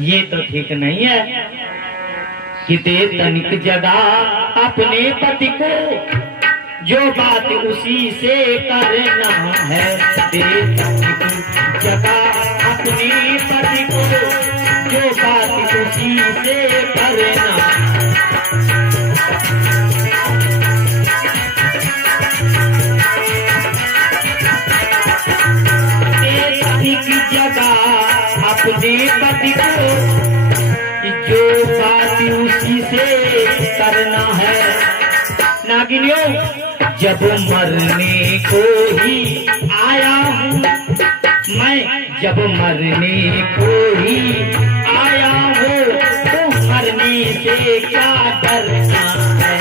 ये तो ठीक नहीं है। कि दे तनिक जगह अपने पति को, जो बात उसी से करना है। दे तनिक जगह अपने पति को, जो बात उसी से करना। जगह अपने पति को, जो बात उसी से करना है। नागिनियों, जब मरने को ही आया हूँ मैं, जब मरने को ही आया हूँ, तो मरने से क्या डरना है।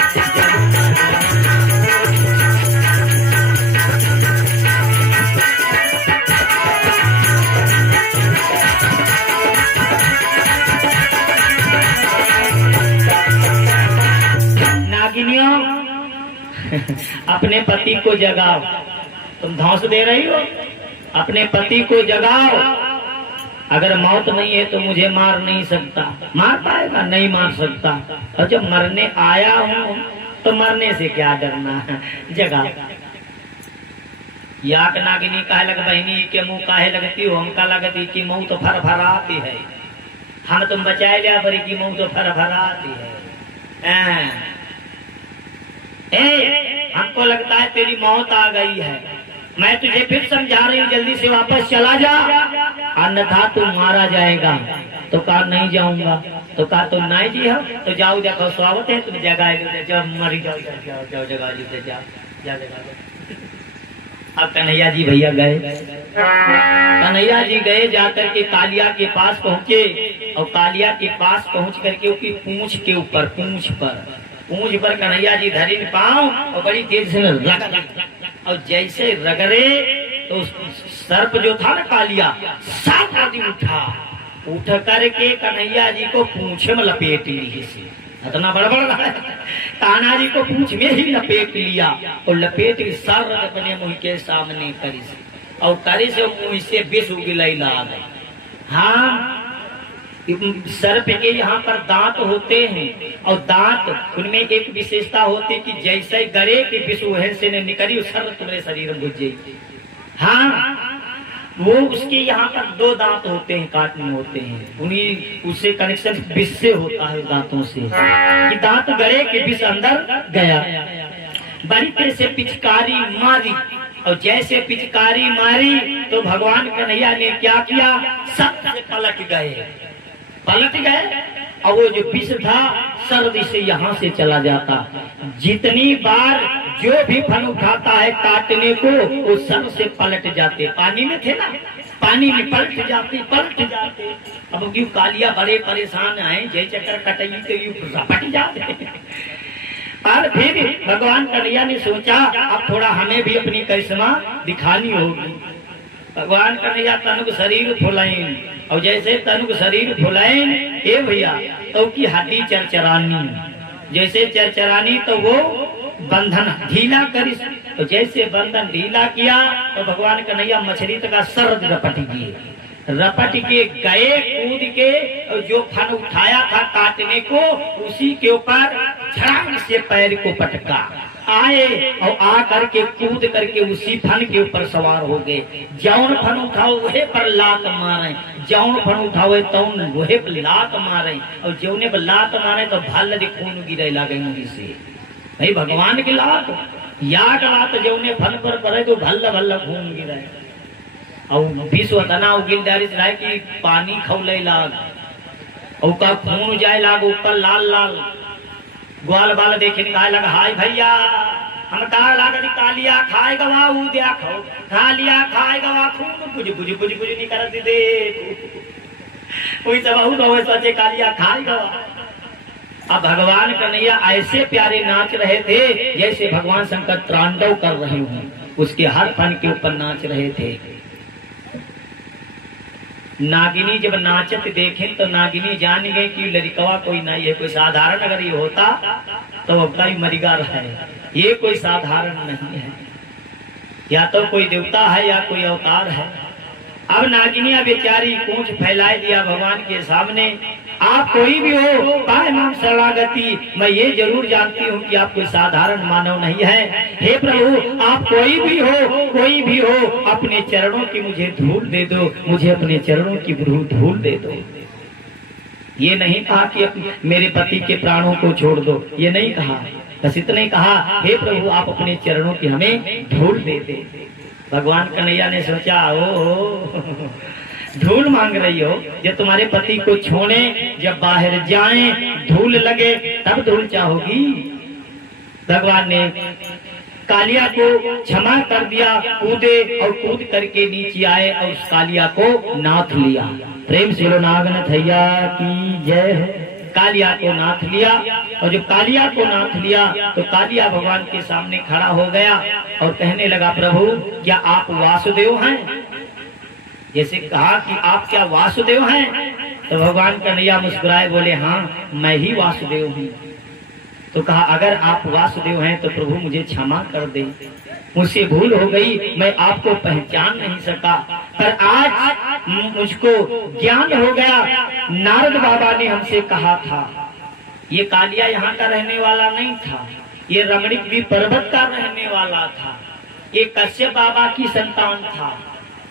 अपने पति को जगाओ। तुम धौंस दे रही हो, अपने पति को जगाओ। अगर मौत नहीं है तो मुझे मार नहीं सकता। मार पाएगा? नहीं मार सकता। और जब मरने आया हूँ तो मरने से क्या डरना है, जगाओ। याक नागिनी काहे लग बहनी के मुंह काहे लगती हो, हमका लगती कि मुंह तो फर फराती है। हम तुम बचाए लिया बड़ी की मुंह तो फर फराती है। हमको लगता है तेरी मौत आ गई है। मैं तुझे फिर समझा रही हूँ, जल्दी से वापस चला जा, अन्यथा तू मारा जाएगा। तो कहा नहीं जाऊंगा। तो कहा तुम नहीं जी हो तो जाओ, देखो स्वागत है, तुम जगह जब मरी जाओ, जाओ जाओ जगह लीजिए, जा जगह। अब कन्हैया जी भैया गए, कन्हैया जी गए, जाकर के कालिया के पास पहुंचे और कालिया के पास पहुंच करके उसकी पूंछ के ऊपर, पूंछ पर कन्हैया जी धरी पांव और बड़ी तेज से रगड़, और जैसे रगड़े तो सर्प जो था ना कालिया, सात आदमी उठ करके कन्हैया जी को पूंछ में लपेट ली। इतना बड़बड़ रहा है, कान्हा जी को पूंछ में ही लपेट लिया और लपेट सर अपने मुंह के सामने करी और करी से मुंह से विष उगलाई ला गई। हाँ, सर्प के यहाँ पर दांत होते हैं और दांत उनमें एक विशेषता होती है कि जैसे गरे की विष वह से न निकली सर्प तुम्हारे शरीर में घुस जाएगी। हाँ, वो उसके यहाँ पर 2 दांत होते हैं, काटने होते हैं, उन्हीं उससे कनेक्शन विष से होता है, दांतों से कि दांत गरे के विष अंदर गया। बड़ी तरह से पिचकारी मारी और जैसे पिचकारी मारी तो भगवान कन्हैया ने क्या किया, सब पलट गए और वो जो विष था सर्दी से यहाँ से चला जाता। जितनी बार जो भी फल उठाता है काटने को वो सर से पलट जाते। पानी में थे ना, पानी में पलट जाते। अब क्यों कालिया बड़े परेशान आए, जय चक्कर कटई तो यूं रपट जाते। और फिर भगवान कन्हैया ने सोचा अब थोड़ा हमें भी अपनी करिश्मा दिखानी होगी। भगवान कन्हैया तनुक शरीर फुलाइन और जैसे तनुक शरीर फुलाइन ए भैया तो की हड्डी चरचरानी, जैसे चरचरानी तो वो बंधन ढीला करी, तो जैसे बंधन ढीला किया तो भगवान कन्हैया मछली का सर रपट के गए कूद के और जो फन उठाया था काटने को उसी के ऊपर झड़ाम से पैर को पटका आए और आ करके कूद करके उसी फन के ऊपर सवार हो गए। जौन फन उठाओ वही पर लात मारे, जौन फन उठाओ तौन वही पर लात मारे और जौने पर लात मारे तो भल खून गिरे लगे मुझी से। भाई भगवान की लात याद लात जौने फन पर पड़े तो भल्ल भल्ल खून गिरे और विश्व तना गिरदारी चलाए की पानी खौले लाग और का खून जाए लाग ऊपर लाल लाल ग्वाल बाल देखे निकाय लगा हाय भैया हम का लाग कालिया खाए गवा उद्या खाओ कालिया खाए गवा खून बुझ बुझ बुझ बुझ नहीं कर दे कोई सब बहुत सचे कालिया खाए गवा। अब भगवान कन्हैया ऐसे प्यारे नाच रहे थे जैसे भगवान शंकर तांडव कर रहे हों, उसके हर फन के ऊपर नाच रहे थे। नागिनी जब नाचत देखें तो नागिनी जान गए कि लड़कवा कोई नहीं है, कोई साधारण अगर ये होता तो अब कई मरिगर है, ये कोई साधारण नहीं है, या तो कोई देवता है या कोई अवतार है। अब नागिनिया बेचारी पूंछ फैलाए दिया भगवान के सामने, आप कोई भी हो पाए माम शरणागति, मैं ये जरूर जानती हूँ कि आप कोई साधारण मानव नहीं है। हे प्रभु आप कोई भी हो अपने चरणों की मुझे धूल दे दो, मुझे अपने चरणों की धूल दे दो। ये नहीं कहा कि मेरे पति के प्राणों को छोड़ दो, ये नहीं कहा, बस इतना ही कहा हे प्रभु आप अपने चरणों की हमें धूल दे दे। भगवान कन्हैया ने सोचा ओ धूल मांग रही हो, जब तुम्हारे पति को छोड़े जब बाहर जाएं धूल लगे तब धूल चाहोगी। भगवान ने कालिया को क्षमा कर दिया, कूदे और कूद करके नीचे आए और उस कालिया को नाथ लिया। प्रेम से लो नागनाथ भैया की जय। कालिया को नाथ लिया और जब कालिया को नाथ लिया तो कालिया भगवान के सामने खड़ा हो गया और कहने लगा प्रभु क्या आप वासुदेव हैं? जैसे कहा कि आप क्या वासुदेव हैं? तो भगवान कन्हैया मुस्कुराए बोले हाँ मैं ही वासुदेव हूँ। तो कहा अगर आप वासुदेव हैं तो प्रभु मुझे क्षमा कर दे, मुझसे भूल हो गई, मैं आपको पहचान नहीं सका, पर आज मुझको ज्ञान हो गया। नारद बाबा ने हमसे कहा था ये कालिया यहाँ का रहने वाला नहीं था, ये रमणीक पर्वत का रहने वाला था, ये कश्यप बाबा की संतान था।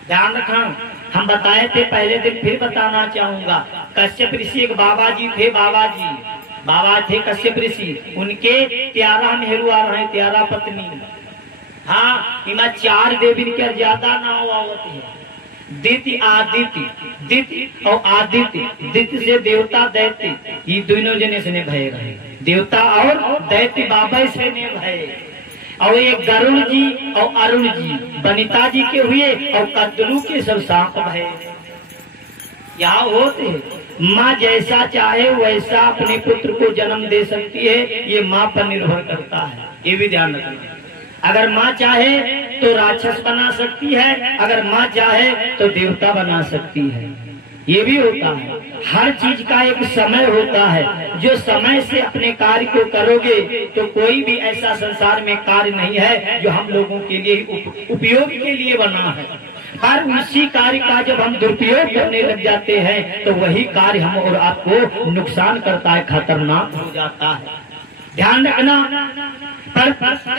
ध्यान रखना, हम बताए थे पहले दिन, फिर बताना चाहूंगा। कश्यप ऋषि एक बाबा जी थे, बाबा थे कश्यप ऋषि, उनके 13 मेहरू आ रहे, 13 पत्नी। हाँ इमा 4 देवी के ज्यादा नाव आवत है, दिति आदित्य और आदित्य, दित्य से देवता दैत्य, ये दोनों जने से भय रहे, देवता और दैत्य बाबा से ने भय। और ये गरुण जी और अरुण जी बनिता जी के हुए और कद्दू के सब सांप है। यहाँ होते माँ जैसा चाहे वैसा अपने पुत्र को जन्म दे सकती है, ये माँ पर निर्भर करता है, ये भी ध्यान रखना। अगर माँ चाहे तो राक्षस बना सकती है, अगर माँ चाहे तो देवता बना सकती है, ये भी होता है। हर चीज का एक समय होता है, जो समय से अपने कार्य को करोगे तो कोई भी ऐसा संसार में कार्य नहीं है जो हम लोगों के लिए उपयोग के लिए बना है। पर उसी कार्य का जब हम दुरुपयोग करने लग जाते हैं तो वही कार्य हम और आपको नुकसान करता है, खतरनाक हो जाता है। ध्यान रखना, पर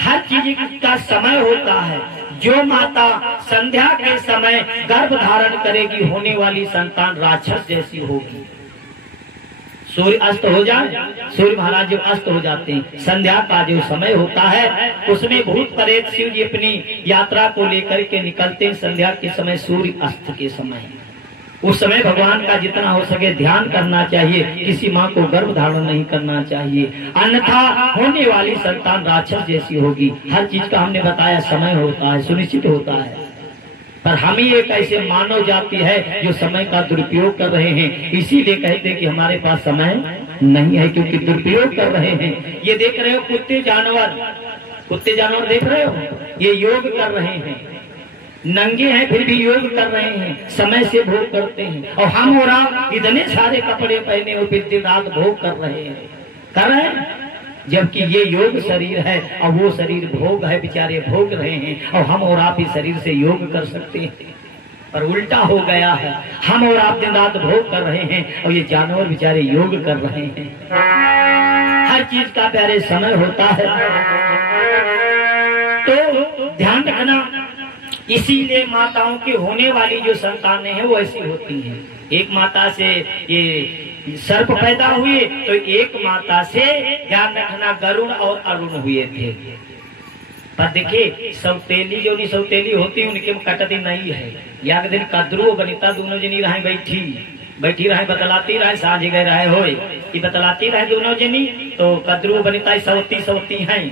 हर चीज का समय होता है। जो माता संध्या के समय गर्भ धारण करेगी, होने वाली संतान राक्षस जैसी होगी। सूर्य अस्त हो जाए, सूर्य महाराज जब अस्त हो जाते हैं, संध्या का जो समय होता है उसमें भूत प्रेत शिव जी अपनी यात्रा को लेकर के निकलते हैं। संध्या के समय, सूर्य अस्त के समय, उस समय भगवान का जितना हो सके ध्यान करना चाहिए। किसी माँ को गर्भ धारण नहीं करना चाहिए, अन्यथा होने वाली संतान राक्षस जैसी होगी। हर चीज का हमने बताया समय होता है, सुनिश्चित होता है, पर हम ही एक ऐसे मानव जाति है जो समय का दुरुपयोग कर रहे हैं। इसीलिए कहते हैं कि हमारे पास समय नहीं है, क्योंकि दुरुपयोग कर रहे हैं। ये देख रहे हो कुत्ते जानवर देख रहे हो, ये योग कर रहे हैं, नंगे हैं फिर भी योग कर रहे हैं, समय से भोग करते हैं। और हम और आप इतने सारे कपड़े पहने और फिर दिन रात भोग कर रहे हैं, जबकि ये योग शरीर है और वो शरीर भोग है, बेचारे भोग रहे हैं। और हम और आप इस शरीर से योग कर सकते हैं, पर उल्टा हो गया है। हम और आप दिन रात भोग कर रहे हैं और ये जानवर बेचारे योग कर रहे हैं। हर चीज का प्यारे समय होता है, तो ध्यान रखना। इसीलिए माताओं की होने वाली जो संतानें हैं वो ऐसी होती हैं। एक माता से ये सर्प पैदा हुए तो एक माता से ध्यान रखना गरुण और अरुण हुए थे। पर देखिए सौतेली जो नहीं सौतेली होती उनके कटती नहीं है। या दिन कद्रू बनिता दोनों जनी रहे बैठी रहे बतलाती रहे, साझ गए रहे हो बतलाती रहे दोनों जनी। तो कद्रू बनिता सौती हैं।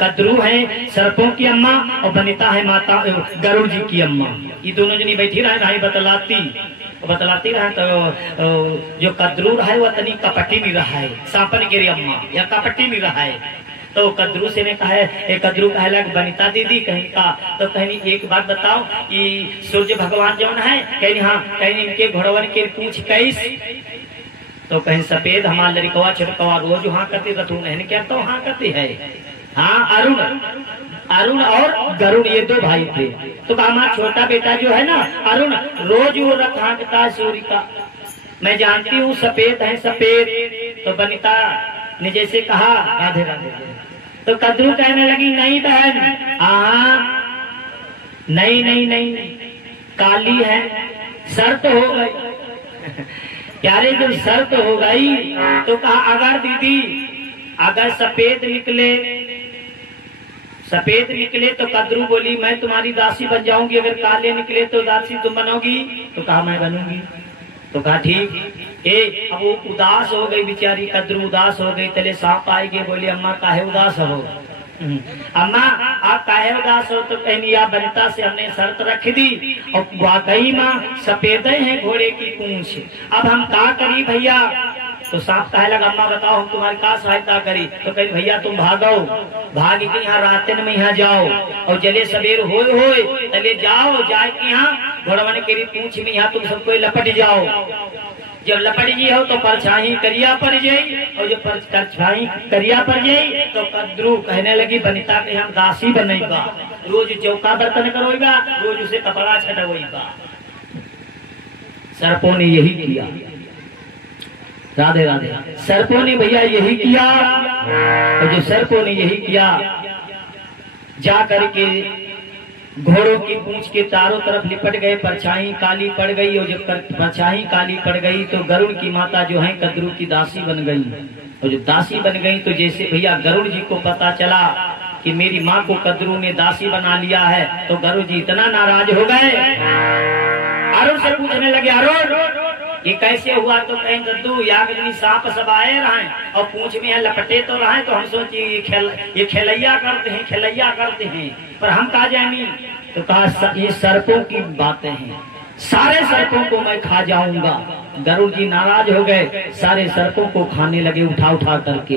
कद्रू है सर्पों की अम्मा और बनिता है माता गरुड़ जी की अम्मा। ये दोनों जनी बैठी रहे बतलाती रहे। तो जो कद्रू रहा है वो तनी कपटी नहीं रहा है, सांपन गिरी अम्मा या कपटी नहीं रहा है। तो कद्रू से ने कहा है, कद्रू कहला बनिता दीदी कहीं का, तो कहीं एक बात बताओ कि सूर्य भगवान जौन है, कहीं हाँ कहीं इनके घोड़वन के पूछ कैस, तो कहीं सफेद हमारा लड़कवा छिड़कवा रोज हाँ करते रथू नहीं क्या, तो हाँ करते है। हाँ अरुण और गरुड़ ये दो भाई थे। तो हमारा छोटा बेटा जो है ना अरुण, रोज वो रथ हाँकता है सूर्य का। मैं जानती हूँ सफेद है सफेद। तो बनिता ने जैसे कहा राधे राधे, तो कद्रू कहने लगी नहीं बहन, नहीं काली है, शर्त हो गई। प्यारे जब शर्त हो गई तो कहा अगर दीदी अगर सफेद निकले तो कद्रू बोली मैं तुम्हारी दासी बन जाऊंगी, अगर काले निकले तो दासी तुम बनोगी। तो कहा मैं बनूंगी। तो कहा ठीक। अब वो उदास हो गई बेचारी, कद्रू उदास हो गई। तले सांप आएगी, बोली अम्मा काहे उदास हो, अम्मा आप काहे उदास हो। तो कहनी आप बनिता से हमने शर्त रख दी और वाकई माँ सफेद है घोड़े की पूंछ, अब हम क्या करी भैया। तो सांप कहे लगा अम्मा बताओ हम तुम्हारी क्या सहायता करी। तो कही भैया तुम भाग के यहाँ रातन में यहाँ जाओ और जले सवेर होए तले जाओ, जाए के यहाँ घोड़वन के पूंछ में यहाँ तुम सबको लपट जाओ। जब लपट जी हो तो परछाई करिया पड़ जाई, और जब परछाई करिया पड़ जाई तो कद्रू कहने लगी बनिता के हम दासी बनेगा, रोज चौका बर्तन करोगा, रोज उसे कपड़ा छटोगा। सर्पों ने यही किया, राधे राधे, सर्पों ने भैया यही किया। और जो सर्पों ने यही किया जा करके घोड़ों की पूंछ के चारों तरफ लिपट गए, परछाई काली पड़ गई। और जब परछाई काली पड़ गई तो गरुड़ की माता जो है कद्रू की दासी बन गई। और जब दासी बन गई तो जैसे भैया गरुड़ जी को पता चला कि मेरी माँ को कद्रू ने दासी बना लिया है, तो गरुड़ जी इतना नाराज हो गए। अरुण से पूछने लगे अरुण ये कैसे हुआ। तो कहीं दद्दू यागनी सांप सब आए रहे और पूंछ में लपटे तो रहे, तो हम सोचे ये खेलैया करते हैं, पर हम कहा जानी। तो कहा ये सर्पों की बातें हैं, सारे सर्पों को मैं खा जाऊंगा। गरुड़ जी नाराज हो गए, सारे सर्पों को खाने लगे उठा करके।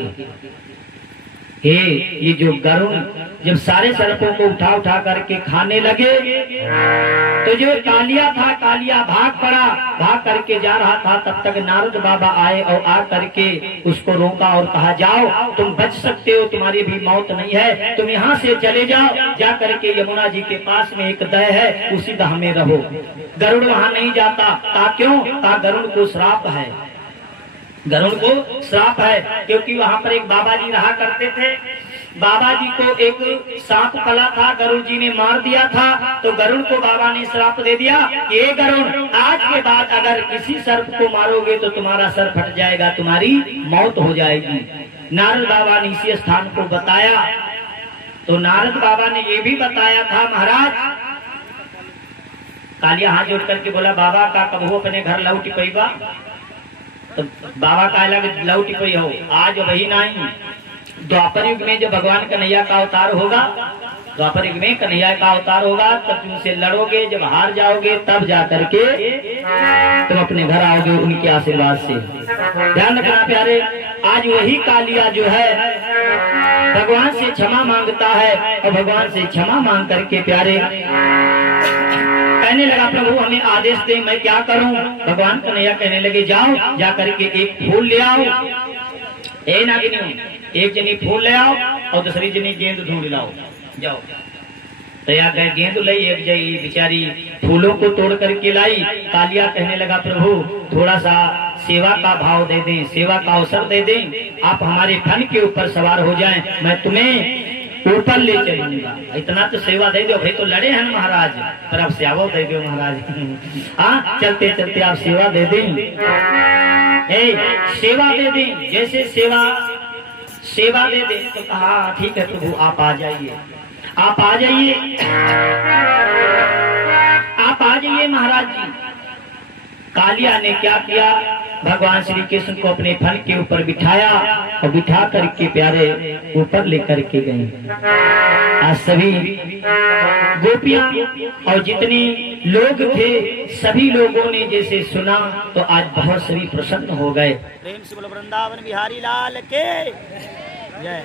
ये जो गरुड़ जब सारे सर्पों को उठा उठा करके खाने लगे तो जो कालिया था, कालिया भाग पड़ा, भाग करके जा रहा था। तब तक नारद बाबा आए और आ करके उसको रोका और कहा, जाओ तुम बच सकते हो, तुम्हारी भी मौत नहीं है, तुम यहाँ से चले जाओ, जा करके यमुना जी के पास में एक दह है, उसी दह में रहो। गरुड़ वहाँ नहीं जाता। कहा क्यों? कहा गरुड़ को श्राप है, गरुड़ को श्राप है, क्योंकि वहाँ पर एक बाबा जी रहा करते थे। बाबा जी को एक सांप पला था, गरुड़ जी ने मार दिया था, तो गरुड़ को बाबा ने श्राप दे दिया, ये गरुड़ आज के बाद अगर किसी सर्प को मारोगे तो तुम्हारा सर फट जाएगा, तुम्हारी मौत हो जाएगी। नारद बाबा ने इसी स्थान को बताया। तो नारद बाबा ने ये भी बताया था, महाराज कालिया हाथ जोड़ करके बोला, बाबा का कब हो अपने घर लौटी पैबा? तो बाबा का अलग लौटी पई हो, आज वही नहीं। द्वापर युग में जब भगवान कन्हैया का अवतार होगा, द्वापर युग में कन्हैया का अवतार होगा, तब तुम उनसे लड़ोगे, जब हार जाओगे तब जा करके तुम अपने घर आओगे उनके आशीर्वाद से। ध्यान रखना प्यारे, आज वही कालिया जो है भगवान से क्षमा मांगता है, और भगवान से क्षमा मांग करके प्यारे कहने लगा, प्रभु हमें आदेश दे, मैं क्या करूं? भगवान कन्हैया कहने लगे, जाओ जा करके एक फूल ले आओ, ए नागिनी, एक जनी फूल ले आओ और दूसरी जनी गेंद ढूंढ लाओ, जाओ। तैयार कर गेंद लाई, एक जई बेचारी फूलों को तोड़ करके लाई। कालिया कहने लगा, प्रभु थोड़ा सा सेवा का भाव दे दें, सेवा का अवसर दे दें, आप हमारे फन के ऊपर सवार हो जाएं, मैं तुम्हें ऊपर ले चलूंगा। इतना तो सेवा दे दो भाई, तो लड़े हैं महाराज, पर आप सेवा दे दो महाराज। हाँ चलते चलते आप सेवा दे दें, सेवा दे दें, जैसे सेवा दे दें। तो कहा ठीक है प्रभु, आप आ जाइए, आप आ जाइए, आप आ जाइए महाराज जी। कालिया ने क्या किया, भगवान श्री कृष्ण को अपने फन के ऊपर बिठाया और बिठा करके प्यारे ऊपर लेकर के गए। आज सभी गोपियां और जितने लोग थे सभी लोगों ने जैसे सुना तो आज बहुत सभी प्रसन्न हो गए। प्रेम से बोलो वृंदावन बिहारी लाल के जय।